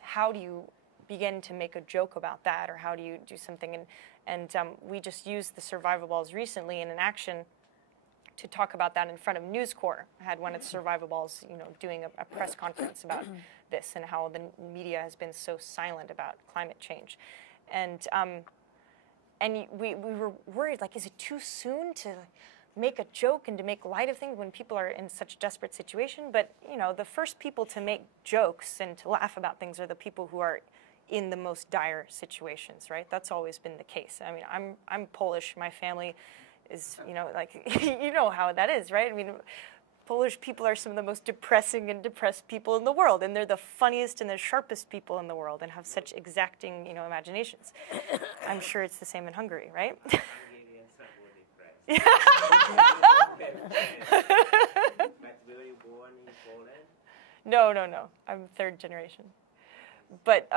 how do you begin to make a joke about that, or how do you do something? And we just used the survival balls recently in an action to talk about that in front of News Corps. I had one of the survival balls, doing a press conference about this and how the media has been so silent about climate change. And we were worried, like, is it too soon to make a joke and to make light of things when people are in such desperate situation. But, you know, the first people to make jokes and to laugh about things are the people who are in the most dire situations, right? That's always been the case. I mean, I'm Polish. My family is, you know, like, you know how that is, right? I mean, Polish people are some of the most depressing and depressed people in the world, and they're the funniest and the sharpest people in the world and have such exacting, you know, imaginations. I'm sure it's the same in Hungary, right? Hungarians are more depressed. But were you born in Poland? No. I'm third generation. But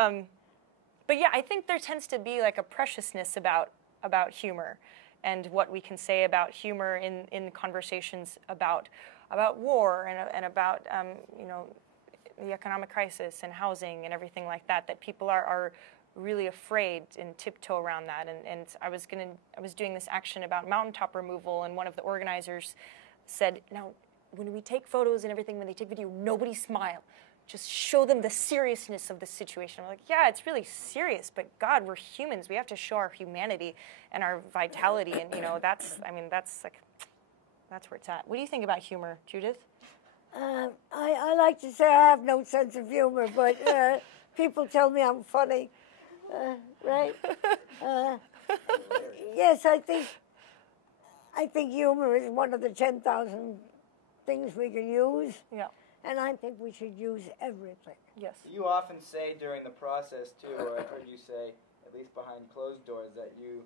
yeah, I think there tends to be like a preciousness about humor and what we can say about humor in conversations about war and about you know, the economic crisis and housing and everything like that. That people are really afraid and tiptoe around that. And I was doing this action about mountaintop removal, and one of the organizers said, "Now, when we take photos and everything, when they take video, nobody smile. Just show them the seriousness of the situation." I'm like, yeah, it's really serious, but God, we're humans. We have to show our humanity and our vitality, and you know, that's where it's at. What do you think about humor, Judith? I like to say I have no sense of humor, but people tell me I'm funny, right? Yes, I think humor is one of the 10,000 things we can use. Yeah. And I think we should use everything. Yes. You often say during the process, too, or I've heard you say, at least behind closed doors, that you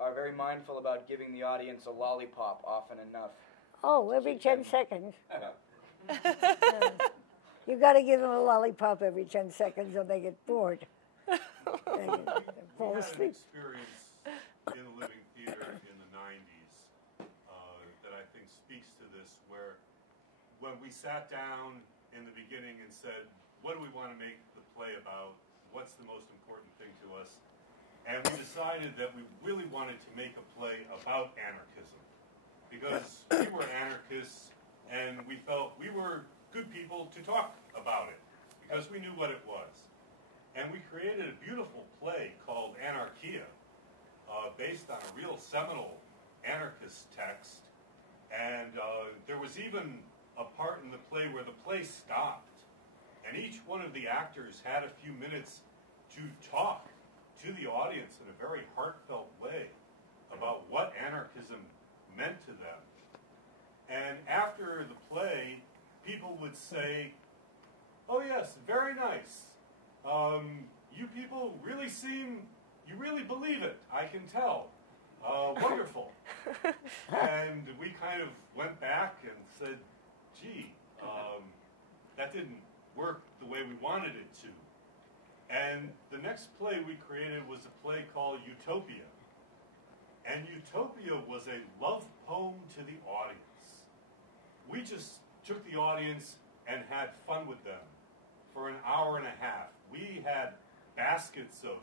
are very mindful about giving the audience a lollipop often enough. Oh, every 10 seconds. You got to give them a lollipop every 10 seconds or they get bored. They fall asleep. We had an experience in the Living Theater in the 90s that I think speaks to this, where when we sat down in the beginning and said, what do we want to make the play about? What's the most important thing to us? And we decided that we really wanted to make a play about anarchism, because we were anarchists and we felt we were good people to talk about it because we knew what it was. And we created a beautiful play called Anarchia, based on a real seminal anarchist text. And there was even a part in the play where the play stopped, and each one of the actors had a few minutes to talk to the audience in a very heartfelt way about what anarchism meant to them. And after the play, people would say, "Oh yes, very nice. You people really you really believe it, I can tell. Wonderful." And we kind of went back and said, gee, that didn't work the way we wanted it to. And the next play we created was a play called Utopia. And Utopia was a love poem to the audience. We just took the audience and had fun with them for an hour and a half. We had baskets of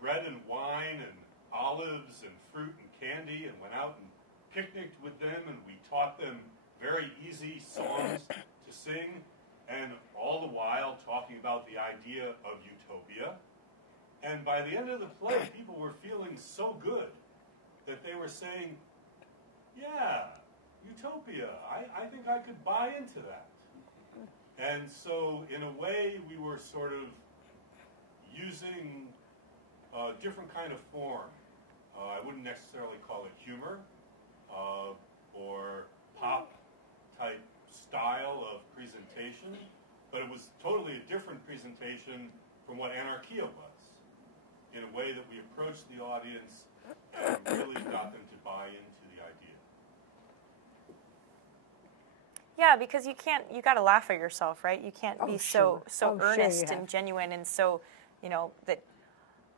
bread and wine and olives and fruit and candy, and went out and picnicked with them, and we taught them very easy songs to sing, and all the while talking about the idea of utopia. And by the end of the play, people were feeling so good that they were saying, yeah, utopia, I think I could buy into that. And so in a way, we were sort of using a different kind of form. I wouldn't necessarily call it humor or pop-type style of presentation, but it was totally a different presentation from what Anarchia was, in a way that we approached the audience and really got them to buy into the idea. Yeah, because you got to laugh at yourself, right? You can't be so earnest and genuine and so, you know, that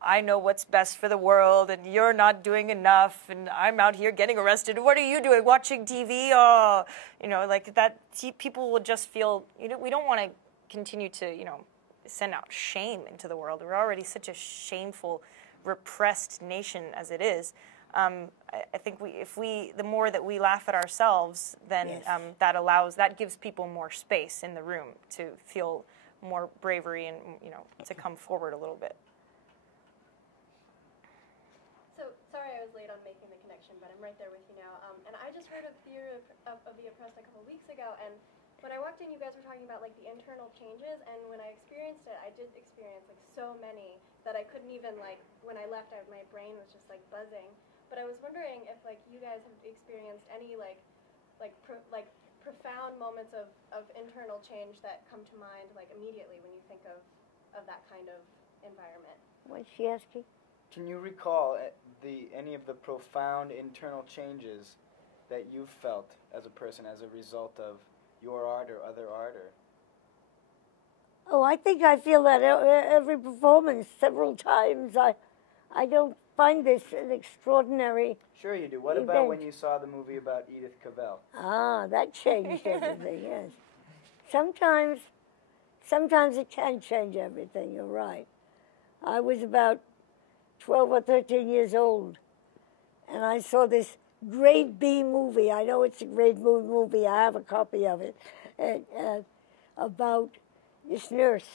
I know what's best for the world and you're not doing enough and I'm out here getting arrested. What are you doing? Watching TV? Oh, you know, like that. People will just feel, you know, we don't want to continue to, you know, send out shame into the world. We're already such a shameful, repressed nation as it is. I think the more that we laugh at ourselves, then yes. that gives people more space in the room to feel more bravery and, you know, to come forward a little bit. So, sorry I was late on making the connection, but I'm right there with you now. And I just heard of Theory of the Oppressed a couple weeks ago, and when I walked in, you guys were talking about like the internal changes, and when I experienced it, I did experience like so many that I couldn't even like, when I left, my brain was just like buzzing. But I was wondering if like you guys have experienced any profound moments of internal change that come to mind like immediately when you think of that kind of environment. What's she asking? Can you recall any of the profound internal changes that you've felt as a person as a result of your art or other art? Oh, I think I feel that every performance, several times. I don't find this an extraordinary. Sure you do. What event. about when you saw the movie about Edith Cavell? Ah, that changed everything, yes. Sometimes it can change everything, you're right. I was about 12 or 13 years old, and I saw this grade B movie. I know it's a grade B movie. I have a copy of it, about this nurse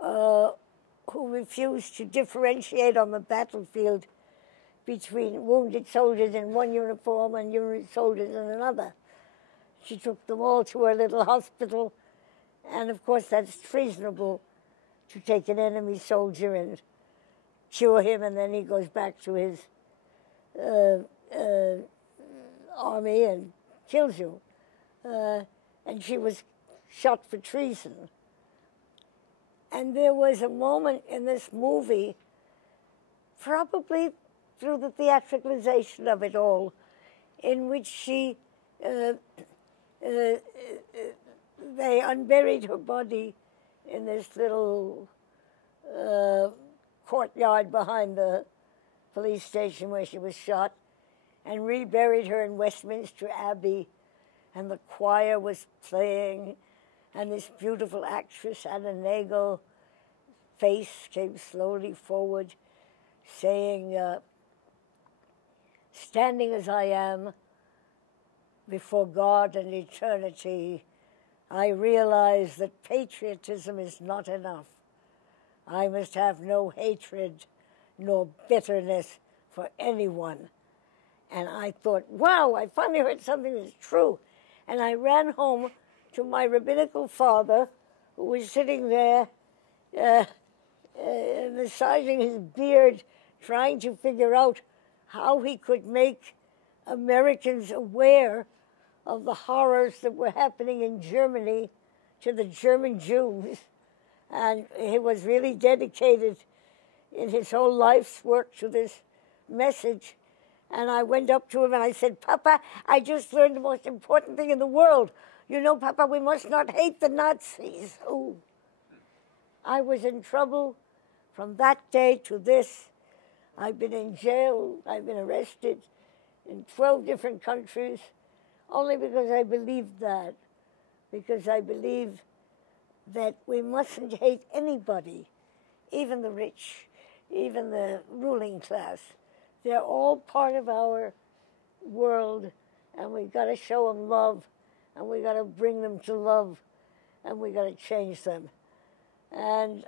who refused to differentiate on the battlefield between wounded soldiers in one uniform and wounded soldiers in another. She took them all to her little hospital, and of course that's treasonable to take an enemy soldier and cure him, and then he goes back to his army and kills you. And she was shot for treason. And there was a moment in this movie, probably through the theatricalization of it all, in which she, they unburied her body in this little courtyard behind the police station where she was shot, and reburied her in Westminster Abbey, and the choir was playing, and this beautiful actress, Anna Nagel, face came slowly forward, saying, standing as I am before God and eternity, I realize that patriotism is not enough. I must have no hatred nor bitterness for anyone. And I thought, wow, I finally heard something that's true. And I ran home to my rabbinical father, who was sitting there massaging his beard, trying to figure out how he could make Americans aware of the horrors that were happening in Germany to the German Jews. And he was really dedicated in his whole life's work to this message. And I went up to him and I said, Papa, I just learned the most important thing in the world. You know, Papa, we must not hate the Nazis. Ooh. I was in trouble from that day to this. I've been in jail. I've been arrested in 12 different countries, only because I believed that. Because I believe that we mustn't hate anybody, even the rich, even the ruling class. They're all part of our world, and we've got to show them love, and we've got to bring them to love, and we've got to change them. And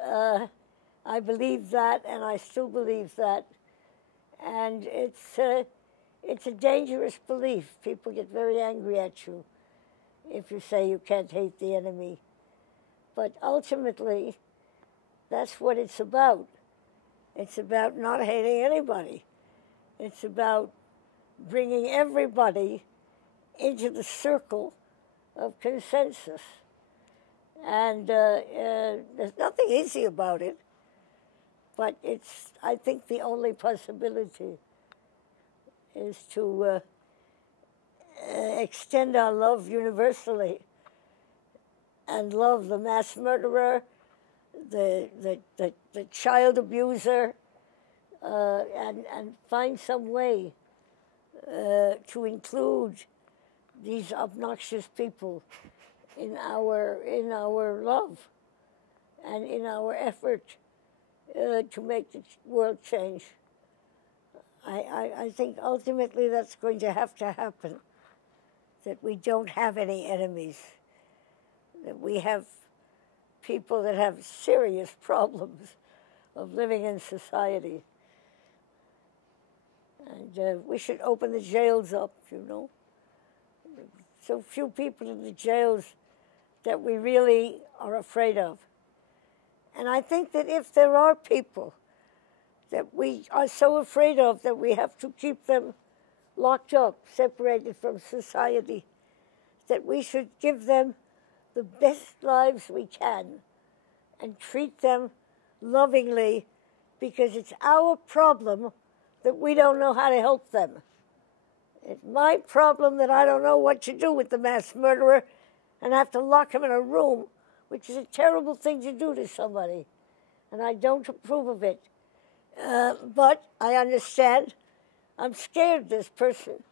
I believe that, and I still believe that. And it's a dangerous belief. People get very angry at you if you say you can't hate the enemy. But ultimately, that's what it's about. It's about not hating anybody. It's about bringing everybody into the circle of consensus. And there's nothing easy about it, but it's, I think, the only possibility is to extend our love universally and love the mass murderer, the child abuser, and find some way to include these obnoxious people in our love and in our effort to make the world change. I think ultimately that's going to happen, that we don't have any enemies, that we have people that have serious problems of living in society. And we should open the jails up, you know. So few people in the jails that we really are afraid of. And I think that if there are people that we are so afraid of that we have to keep them locked up, separated from society, that we should give them the best lives we can and treat them lovingly, because it's our problem that we don't know how to help them. It's my problem that I don't know what to do with the mass murderer and have to lock him in a room, which is a terrible thing to do to somebody, and I don't approve of it. But I understand. I'm scared of this person,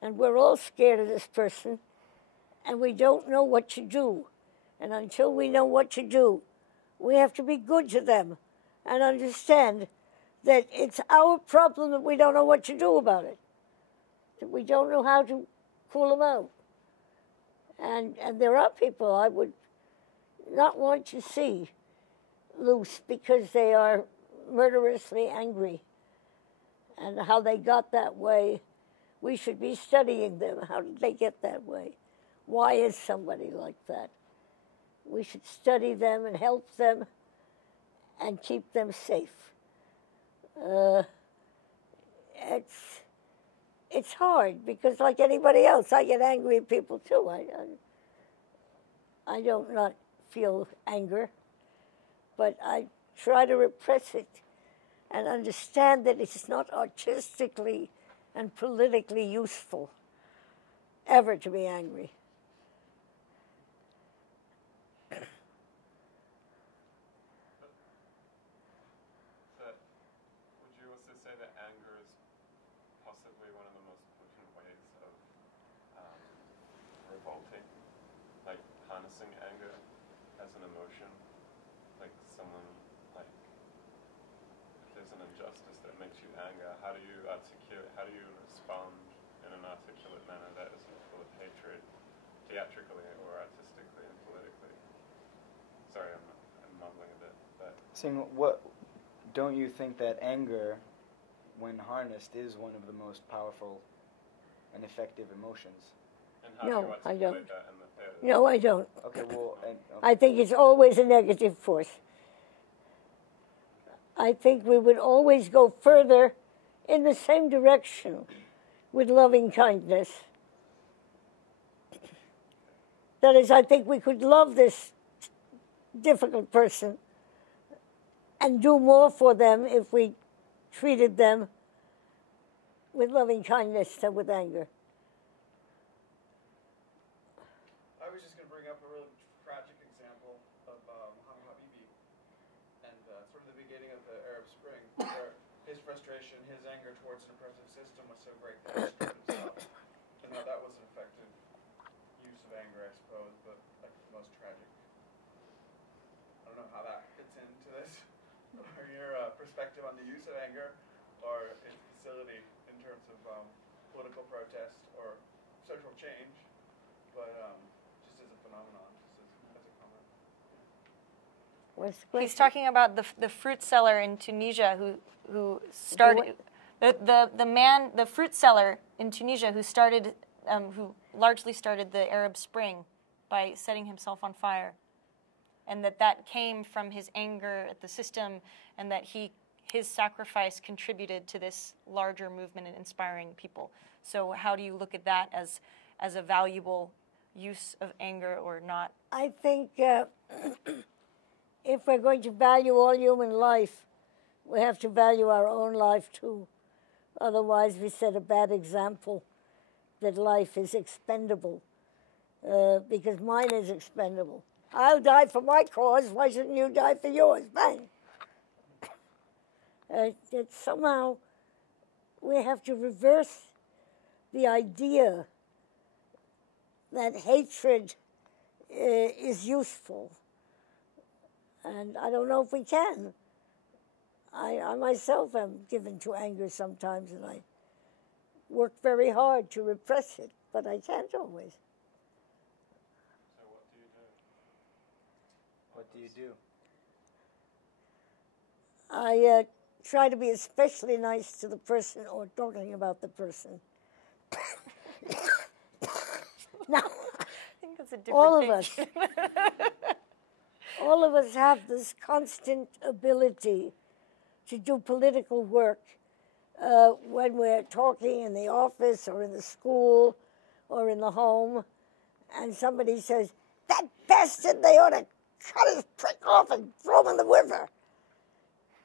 and we're all scared of this person, and we don't know what to do. And until we know what to do, we have to be good to them and understand that it's our problem that we don't know what to do about it, that we don't know how to cool them out. And there are people I would not want to see loose because they are murderously angry. And how they got that way, we should be studying them. How did they get that way? Why is somebody like that? We should study them and help them and keep them safe. It's hard because, like anybody else, I get angry at people too. I don't not feel anger, but I try to repress it and understand that it's not artistically and politically useful ever to be angry. Would you also say that anger is possibly one of the most potent ways of revolting? Like harnessing anger as an emotion? Like someone, like, if there's an injustice that makes you anger, how do you articulate, how do you respond in an articulate manner that isn't full of hatred, theatrically or artistically and politically? Sorry, I'm mumbling a bit, but... Saying, what, don't you think that anger, when harnessed, is one of the most powerful and effective emotions? And how No, do you I articulate don't. that in the theater? No, I don't. Okay, well... I think it's always a negative force. I think we would always go further in the same direction with loving kindness. That is, I think we could love this difficult person and do more for them if we treated them with loving kindness than with anger. I was just going to bring up a really tragic example of Muhammad Habibi and sort of the beginning of the Arab Spring, where his frustration, his anger towards an oppressive system was so great that he destroyed himself. And that was an effective use of anger, I suppose, but like the most tragic. I don't know how that fits into this, or your perspective on the use of anger, or its facility in terms of political protest or social change, but just as a phenomenon, just as a comment. What's the question? He's talking about the fruit seller in Tunisia who started the fruit seller in Tunisia who started who largely started the Arab Spring by setting himself on fire, and that came from his anger at the system, and that his sacrifice contributed to this larger movement and inspiring people. So how do you look at that as a valuable use of anger or not? I think if we're going to value all human life, we have to value our own life too. Otherwise, we set a bad example that life is expendable, because mine is expendable. I'll die for my cause. Why shouldn't you die for yours? Bang. That somehow we have to reverse the idea that hatred is useful. And I don't know if we can. I myself am given to anger sometimes, and I work very hard to repress it, but I can't always. So what do you do? What do you do? I try to be especially nice to the person or talking about the person. Now, I think that's a different all of us have this constant ability to do political work when we're talking in the office or in the school or in the home, and somebody says, "That bastard, they ought to cut his prick off and throw him in the river."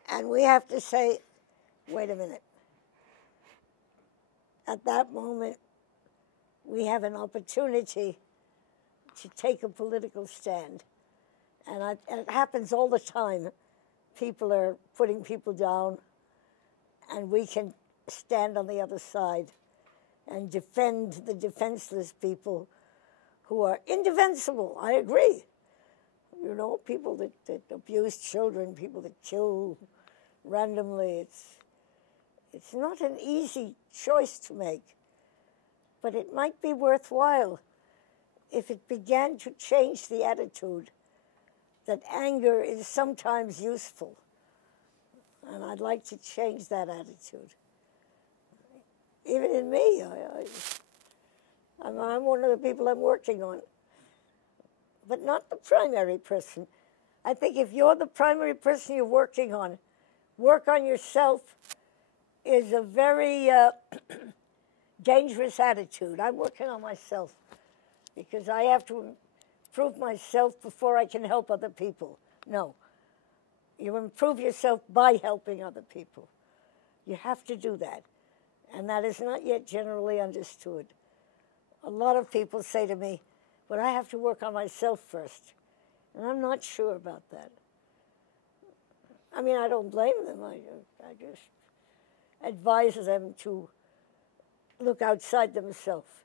And we have to say, wait a minute. At that moment, we have an opportunity to take a political stand. And it happens all the time. People are putting people down, and we can stand on the other side and defend the defenseless people who are indefensible. I agree. You know, people that abuse children, people that kill randomly. It's not an easy choice to make, but it might be worthwhile if it began to change the attitude that anger is sometimes useful. And I'd like to change that attitude. Even in me, I'm one of the people I'm working on, but not the primary person. I think if you're the primary person you're working on, work on yourself is a very dangerous attitude. I'm working on myself because I have to improve myself before I can help other people. No. You improve yourself by helping other people. You have to do that. And that is not yet generally understood. A lot of people say to me, "But I have to work on myself first." And I'm not sure about that. I mean, I don't blame them. I just advise them to look outside themselves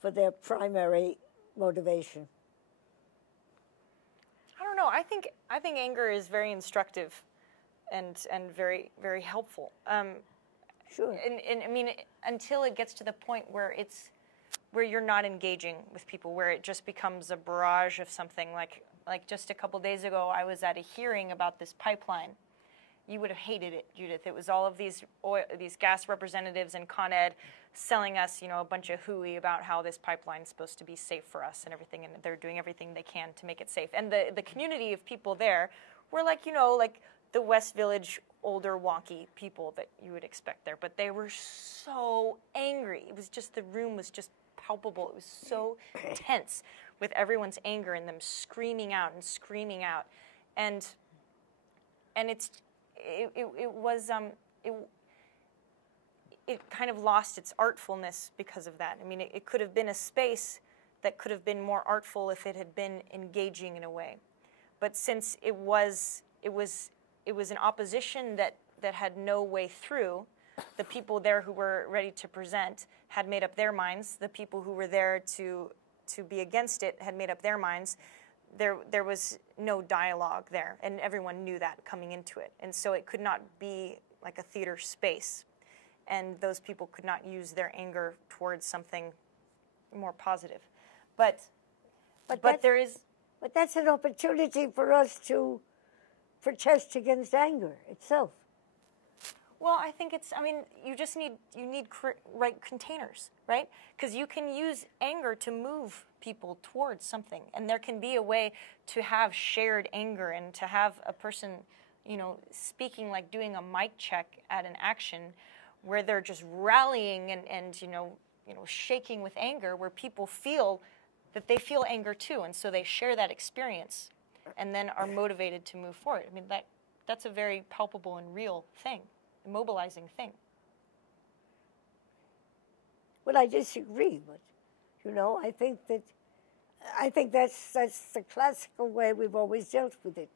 for their primary motivation. I don't know. I think anger is very instructive, and very, very helpful. Sure. And I mean, until it gets to the point where you're not engaging with people, where it just becomes a barrage of something. Like just a couple days ago, I was at a hearing about this pipeline. You would have hated it, Judith. It was all of these gas representatives and Con Ed selling us, a bunch of hooey about how this pipeline is supposed to be safe for us and everything, and they're doing everything they can to make it safe. And the community of people there were like the West Village older wonky people that you would expect there, but they were so angry. It was just, the room was just palpable. It was so tense with everyone's anger and them screaming out, and it kind of lost its artfulness because of that. I mean, it could have been a space that could have been more artful if it had been engaging in a way, but since it was an opposition that had no way through, the people there who were ready to present had made up their minds. The people who were there to be against it had made up their minds. There was no dialogue there, and everyone knew that coming into it. And so it could not be like a theater space, and those people could not use their anger towards something more positive. But there is... But that's an opportunity for us to protest against anger itself. Well, I think you just need right containers, right? Because you can use anger to move people towards something, and there can be a way to have shared anger and to have a person, speaking, like doing a mic check at an action where they're just rallying and shaking with anger, where people feel that they feel anger too, and so they share that experience and then are motivated to move forward. I mean, that's a very palpable and real thing. Mobilizing thing. Well, I disagree, but I think that's the classical way we've always dealt with it,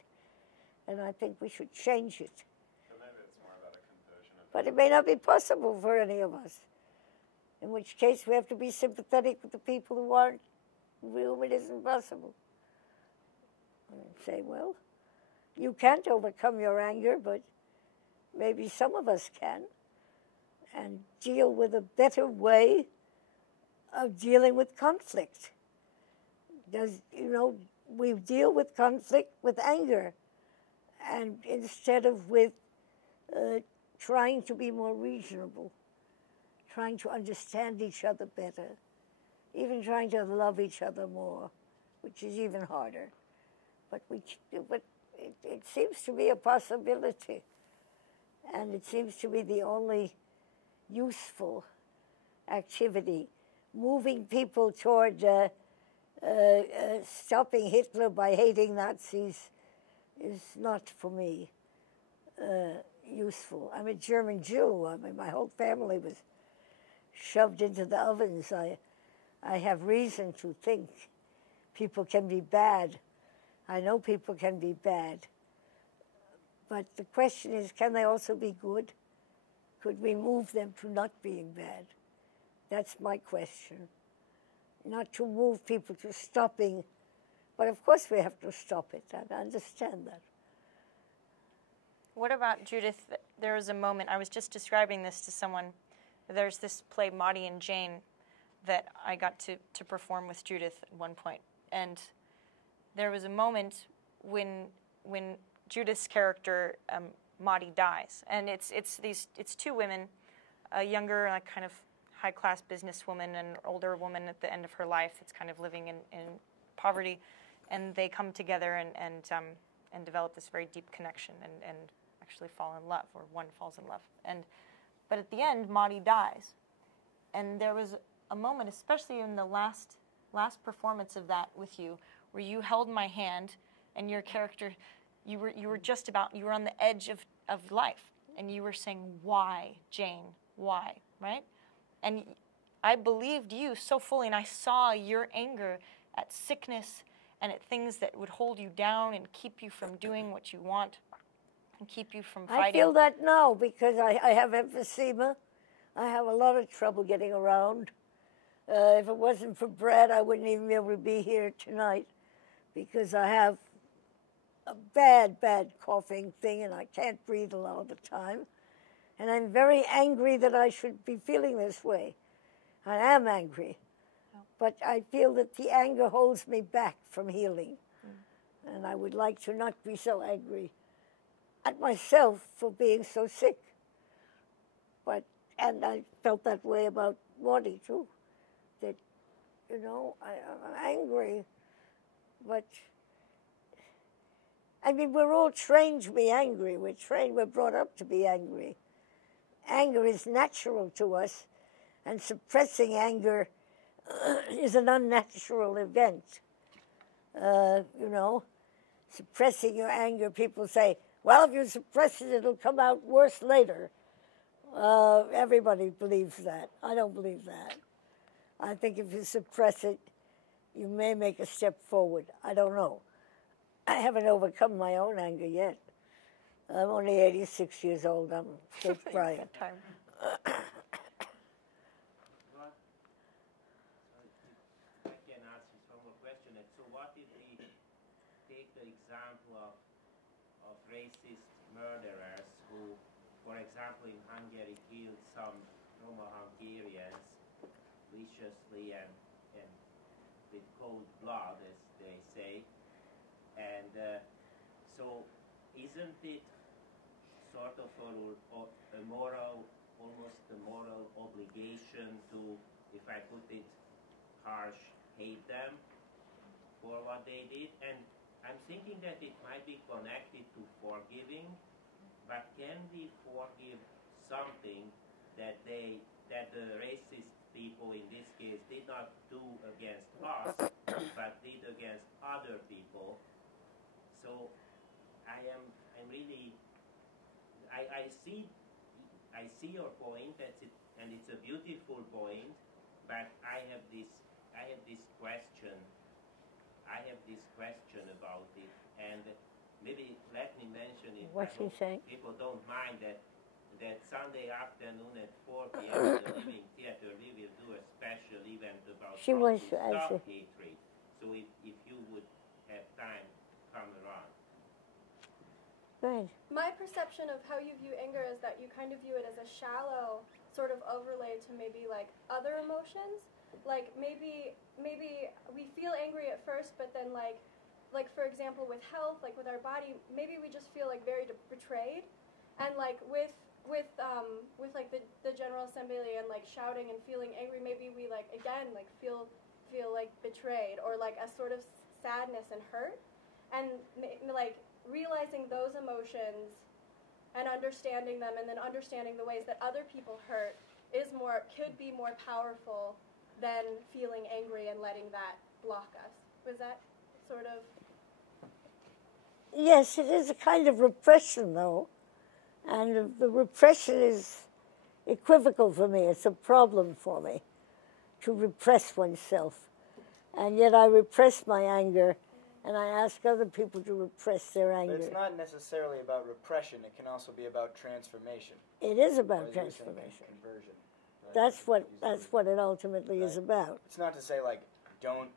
and I think we should change it. So maybe it's more about a conversion. But it may not be possible for any of us. In which case, we have to be sympathetic with the people who aren't, whom it isn't possible, and say, well, you can't overcome your anger, but maybe some of us can, and deal with a better way of dealing with conflict. We deal with conflict with anger, and instead of with trying to be more reasonable, trying to understand each other better, even trying to love each other more, which is even harder. But it seems to be a possibility, and it seems to be the only useful activity. Moving people toward stopping Hitler by hating Nazis is not, for me, useful. I'm a German Jew. I mean, my whole family was shoved into the ovens. I have reason to think people can be bad. I know people can be bad. But the question is, can they also be good? Could we move them to not being bad? That's my question. Not to move people to stopping, but of course we have to stop it. I understand that. What about, Judith, there was a moment, I was just describing this to someone, there's this play, Maudie and Jane, that I got to perform with Judith at one point. And there was a moment when Judith's character, Maudie, dies. And it's two women, a younger, like, kind of high-class businesswoman and an older woman at the end of her life that's kind of living in poverty. And they come together and develop this very deep connection and actually fall in love, or one falls in love. But at the end, Maudie dies. And there was a moment, especially in the last performance of that with you, where you held my hand and your character, you were on the edge of life. And you were saying, why, Jane, why, right? And I believed you so fully, and I saw your anger at sickness and at things that would hold you down and keep you from doing what you want and keep you from fighting. I feel that now because I have emphysema. I have a lot of trouble getting around. If it wasn't for Brad, I wouldn't even be able to be here tonight because I have a bad coughing thing and I can't breathe a lot of the time. And I'm very angry that I should be feeling this way. I am angry. But I feel that the anger holds me back from healing. And I would like to not be so angry at myself for being so sick. And I felt that way about Maudie, too. That, I'm angry. But, I mean, we're all trained to be angry. We're brought up to be angry. Anger is natural to us, and suppressing anger is an unnatural event. Suppressing your anger, people say, well, if you suppress it, it'll come out worse later. Everybody believes that. I don't believe that. I think if you suppress it, you may make a step forward. I don't know. I haven't overcome my own anger yet. I'm only 86 years old. I'm still crying. Racist murderers who, for example, in Hungary killed some Roma Hungarians viciously and with cold blood, as they say. And so isn't it sort of a moral, almost a moral obligation to, if I put it harsh, hate them for what they did? And I'm thinking that it might be connected to forgiving, but can we forgive something that the racist people in this case did not do against us, but did against other people? So I see your point, and it's a beautiful point, but I have this question. I have this question about it, and maybe let me mention it. What's he saying? People don't mind that Sunday afternoon at 4 p.m. at the Living Theatre we will do a special event about how to stop hatred. So if you would have time, come around. Good. My perception of how you view anger is that you kind of view it as a shallow sort of overlay to maybe like other emotions. Like maybe we feel angry at first, but then like for example with health, like with our body, maybe we just feel like very betrayed, And like with like the General Assembly and like shouting and feeling angry, maybe we like again like feel like betrayed or like a sort of sadness and hurt, and like realizing those emotions and understanding them, and then understanding the ways that other people hurt could be more powerful than feeling angry and letting that block us. Was that sort of? Yes, it is a kind of repression, though. And the repression is equivocal for me. It's a problem for me to repress oneself. And yet I repress my anger, and I ask other people to repress their anger. But it's not necessarily about repression. It can also be about transformation. It is about transformation. Conversion. Right? That's what it ultimately is about. It's not to say, like, don't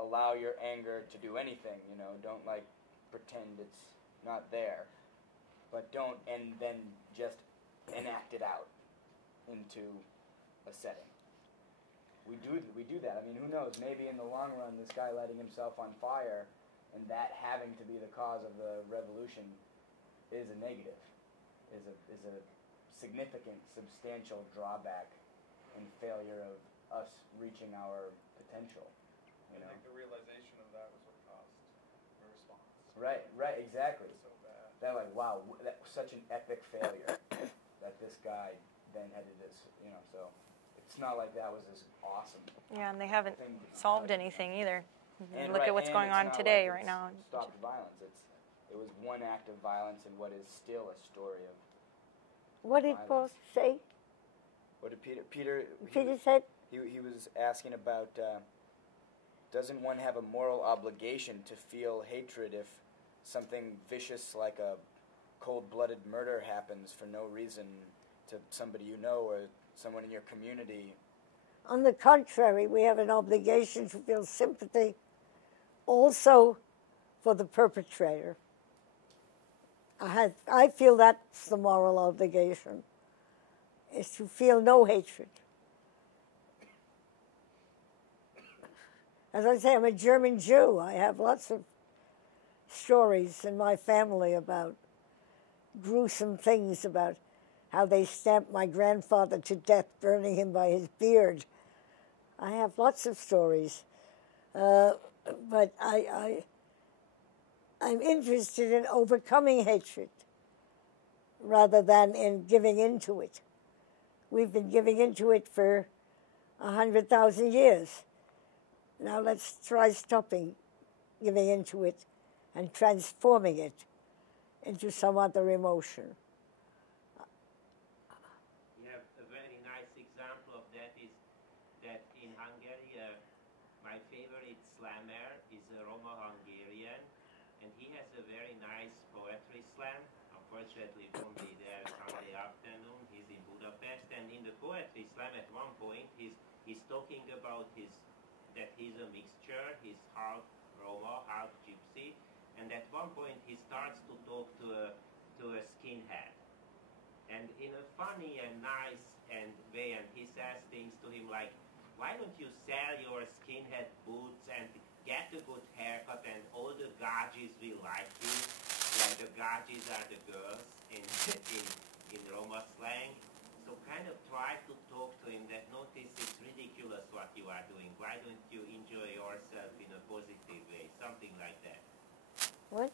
allow your anger to do anything, you know. Don't, like, pretend it's not there. But don't, and then just enact it out into a setting. We do that. I mean, who knows? Maybe in the long run, this guy lighting himself on fire and that having to be the cause of the revolution is a negative, is a significant, substantial drawback and failure of us reaching our potential. You know? I think the realization of that was what caused the response. Right, exactly. So bad. They're like, wow, that was such an epic failure that this guy then headed this, you know, so it's not like that was this awesome. Yeah, and they haven't thing solved anything either. And Look at what's going on today, right now. Stopped violence. It was one act of violence in what is still a story of What did Paul say? What did Peter said? He was asking about, doesn't one have a moral obligation to feel hatred if something vicious like a cold-blooded murder happens for no reason to somebody you know or someone in your community? On the contrary, we have an obligation to feel sympathy also for the perpetrator. I feel that's the moral obligation, is to feel no hatred. As I say, I'm a German Jew. I have lots of stories in my family about gruesome things, about how they stamped my grandfather to death, burning him by his beard. I have lots of stories. But I'm interested in overcoming hatred rather than in giving into it. We've been giving into it for 100,000 years. Now let's try stopping giving into it and transforming it into some other emotion. You have a very nice example of that is that in Hungary, my favorite slammer is a Roma-Hungarian, and he has a very nice poetry slam. Unfortunately, he won't be there Sunday afternoon. He's in Budapest, and in the poetry slam at one point, he's talking about that he's a mixture. He's half Roma, half Gypsy, and at one point he starts to talk to a skinhead, and in a funny and nice way, and he says things to him like, "Why don't you sell your skinhead boots and get a good haircut, and all the gajis will like you." Like the gajis are the girls in Roma slang. So kind of try to talk to him that notice it's ridiculous what you are doing. Why don't you enjoy yourself in a positive way? Something like that. What?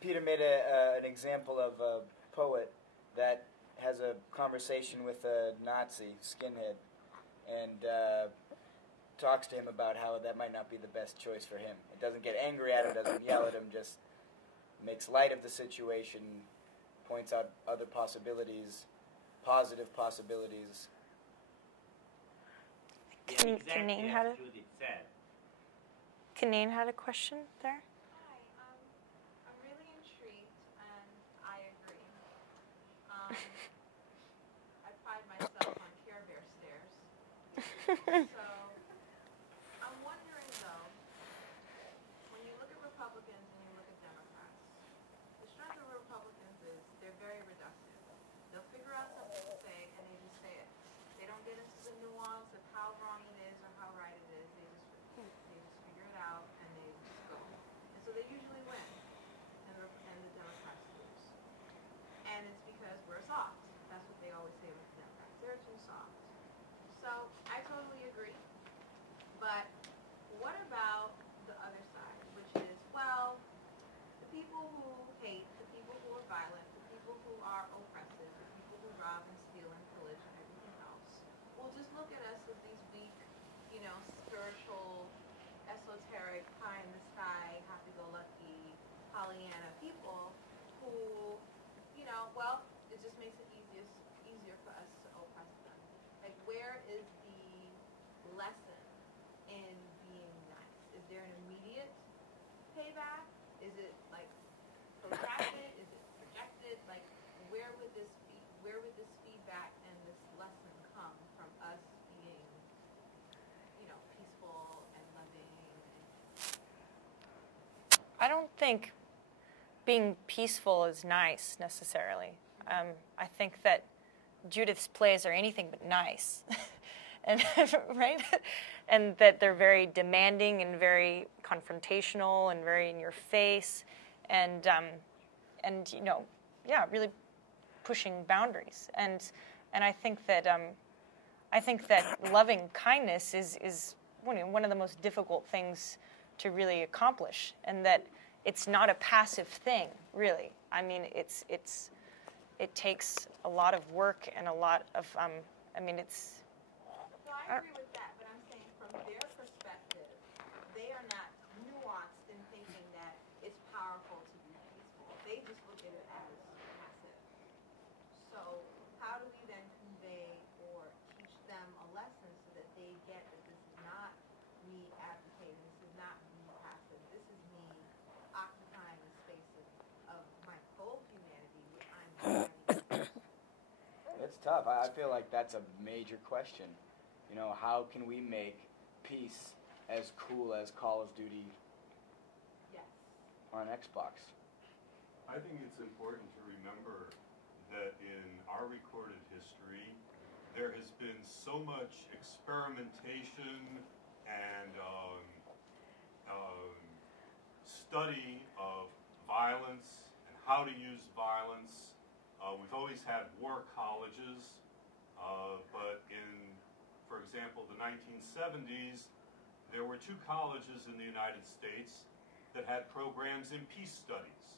Peter made an example of a poet that has a conversation with a Nazi skinhead and talks to him about how that might not be the best choice for him. It doesn't get angry at him, doesn't yell at him, just makes light of the situation, points out other possibilities, positive possibilities. Canaan had a question there? Hi, I'm really intrigued, and I agree. I pride myself on Care Bear stares. So, I'm wondering though, when you look at Republicans and you look at Democrats, the strength of Republicans is they're very reductive. They'll figure out something to say, and they just say it. They don't get into the nuance of how wrong it is or how right it is. They just figure it out, and they just go. And so they usually win, and the Democrats lose. at us as these weak, spiritual, esoteric, pie in the sky, happy-go-lucky, Pollyanna people who, well, it just makes it easier for us to oppress them. Like, where is the lesson in being nice? Is there an immediate payback? Is it like protracted? Is it projected? Like, where would this feedback and this lesson come from us being, peaceful and loving? I don't think being peaceful is nice necessarily. I think that Judith's plays are anything but nice, and right, and that they're very demanding and very confrontational and very in your face, and really pushing boundaries. And I think that loving kindness is one of the most difficult things to really accomplish, and that it's not a passive thing, really. I mean, it takes a lot of work and a lot of, it's... No, I agree with that, but I'm saying from their perspective, they are not nuanced in thinking that it's powerful to be peaceful. They just look at it as passive. So how do we then convey or teach them a lesson so that they get that this is not me advocating, this is not me passive, this is me occupying the space of my full humanity, which I'm providing. It's tough. I feel like that's a major question. How can we make peace as cool as Call of Duty on Xbox? I think it's important to remember that in our recorded history, there has been so much experimentation and study of violence and how to use violence. We've always had war colleges, but for example, the 1970s, there were 2 colleges in the United States that had programs in peace studies.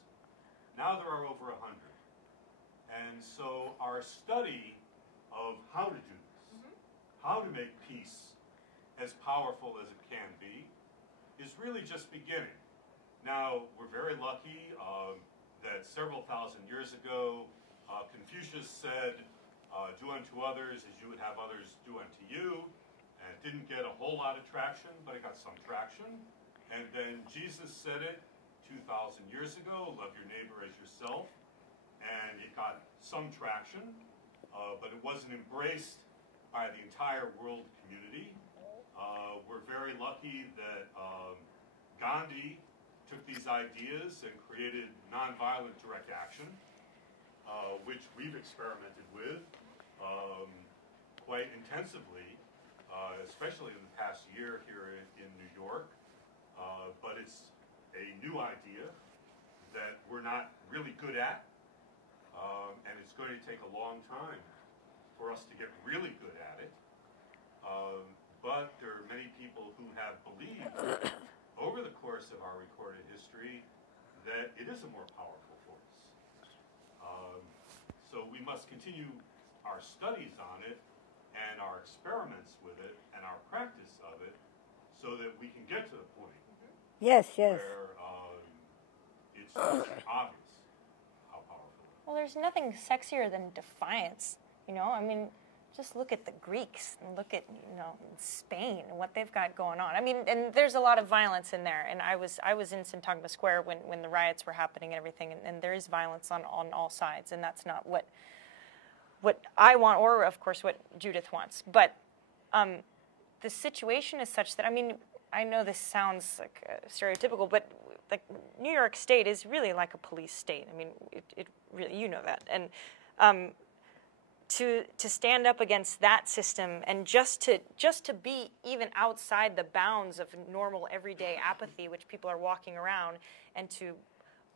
Now there are over 100. And so our study of how to do this, how to make peace as powerful as it can be, is really just beginning. Now, we're very lucky that several thousand years ago, Confucius said, do unto others as you would have others do unto you. And it didn't get a whole lot of traction, but it got some traction. And then Jesus said it 2,000 years ago, love your neighbor as yourself. And it got some traction, but it wasn't embraced by the entire world community. We're very lucky that Gandhi took these ideas and created nonviolent direct action, which we've experimented with quite intensively, especially in the past year here in New York. But it's a new idea that we're not really good at, and it's going to take a long time for us to get really good at it. But there are many people who have believed over the course of our recorded history that it is a more powerful force. So we must continue our studies on it and our experiments with it and our practice of it so that we can get to the point Yes. where it's just obvious how powerful it is. Well, there's nothing sexier than defiance, I mean, just look at the Greeks and look at, Spain and what they've got going on. I mean, and there's a lot of violence in there. And I was in Syntagma Square when the riots were happening and everything, and there is violence on all sides, and that's not what I want, or of course what Judith wants. But the situation is such that, I mean, I know this sounds like stereotypical, but like New York State is really like a police state. I mean, it really, you know that. And to stand up against that system and just to be even outside the bounds of normal everyday apathy, which people are walking around, and to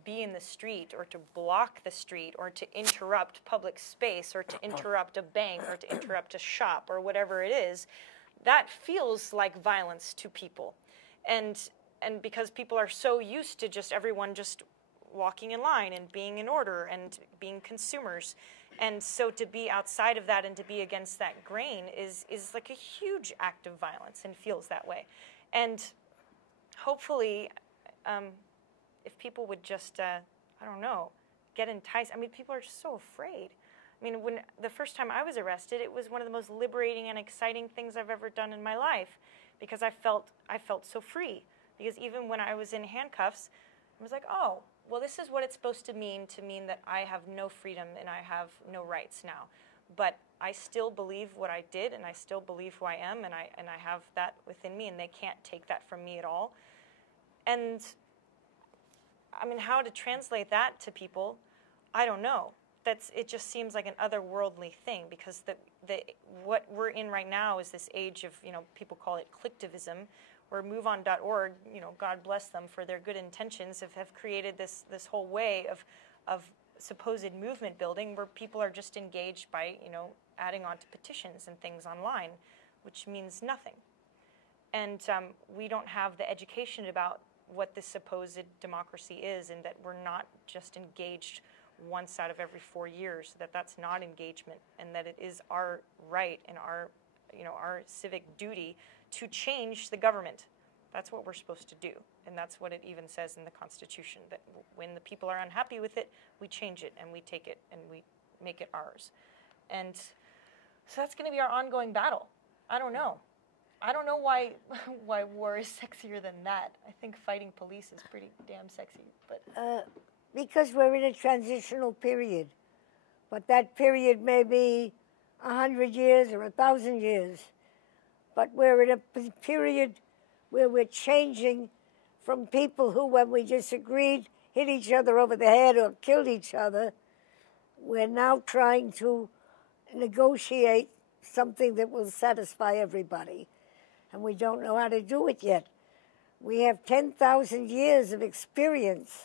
be in the street or to block the street or to interrupt public space or to interrupt a bank or to interrupt a shop or whatever it is, that feels like violence to people. And because people are so used to just everyone just walking in line and being in order and being consumers, And so to be outside of that and to be against that grain is like a huge act of violence and feels that way. And hopefully, if people would just, I don't know, get enticed. I mean, people are just so afraid. I mean, when the first time I was arrested, it was one of the most liberating and exciting things I've ever done in my life, because I felt so free. Because even when I was in handcuffs, I was like, oh, well, this is what it's supposed to mean that I have no freedom and I have no rights now. But I still believe what I did, and I still believe who I am, and I have that within me, and they can't take that from me at all. And I mean, how to translate that to people, I don't know. It just seems like an otherworldly thing, because what we're in right now is this age of, people call it clicktivism, where MoveOn.org, God bless them for their good intentions, have created this whole way of supposed movement building, where people are just engaged by, adding on to petitions and things online, which means nothing. And we don't have the education about what this supposed democracy is, and that we're not just engaged once out of every 4 years, that's not engagement, and that it is our right and our civic duty to change the government. That's what we're supposed to do, and that's what it even says in the Constitution, that when the people are unhappy with it, we change it, and we take it, and we make it ours. And so that's going to be our ongoing battle. I don't know why war is sexier than that. I think fighting police is pretty damn sexy, but because we're in a transitional period, but that period may be 100 years or 1,000 years, but we're in a period where we're changing from people who, when we disagreed, hit each other over the head or killed each other. We're now trying to negotiate something that will satisfy everybody, and we don't know how to do it yet. We have 10,000 years of experience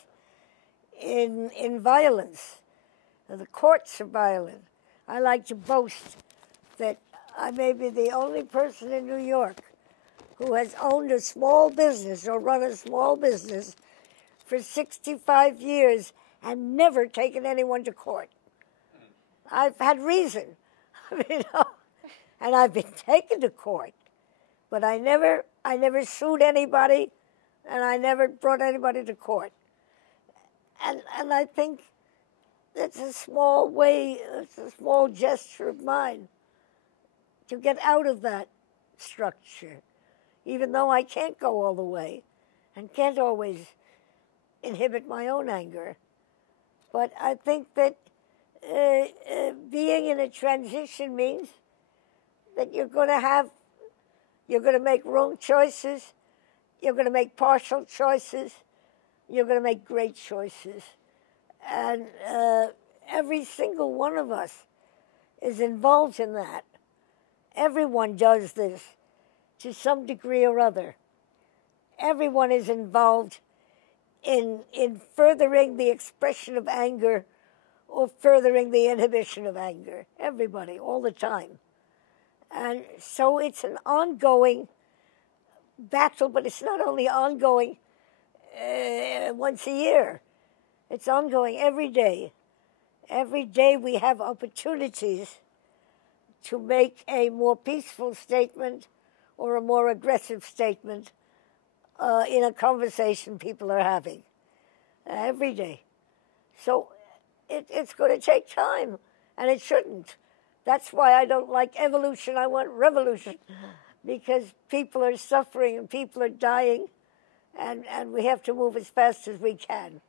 in violence. The courts are violent. I like to boast that I may be the only person in New York who has owned a small business or run a small business for 65 years and never taken anyone to court. I've had reason, and I've been taken to court, but I never sued anybody, and I never brought anybody to court. And I think it's a small way, it's a small gesture of mine to get out of that structure, even though I can't go all the way and can't always inhibit my own anger. But I think that being in a transition means that you're going to make wrong choices, you're going to make partial choices, you're going to make great choices. And every single one of us is involved in that. Everyone does this to some degree or other. Everyone is involved in furthering the expression of anger or furthering the inhibition of anger. Everybody, all the time. And so it's an ongoing battle, but it's not only ongoing once a year. It's ongoing every day. Every day we have opportunities to make a more peaceful statement or a more aggressive statement in a conversation people are having. Every day. So it's going to take time, and it shouldn't. That's why I don't like evolution, I want revolution. Because people are suffering and people are dying, and we have to move as fast as we can.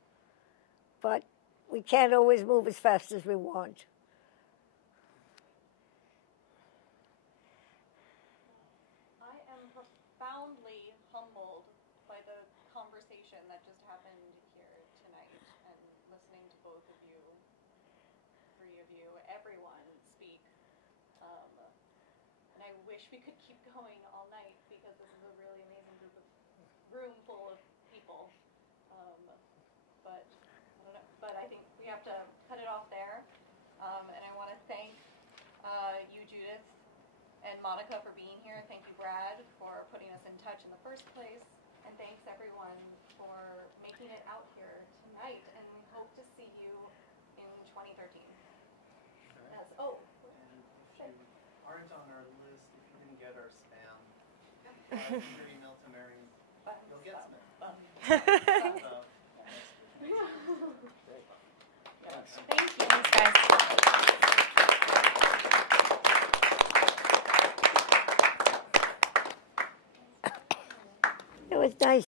But we can't always move as fast as we want. I am profoundly humbled by the conversation that just happened here tonight, and listening to both of you, three of you, everyone speak. And I wish we could keep going all night, because this is a really amazing room full of people. But I think we have to cut it off there. And I want to thank you, Judith, and Monica for being here. Thank you, Brad, for putting us in touch in the first place. And thanks, everyone, for making it out here tonight. And we hope to see you in 2013. Your email to Mary. You'll get some. Thank you. Thanks, guys. It was nice.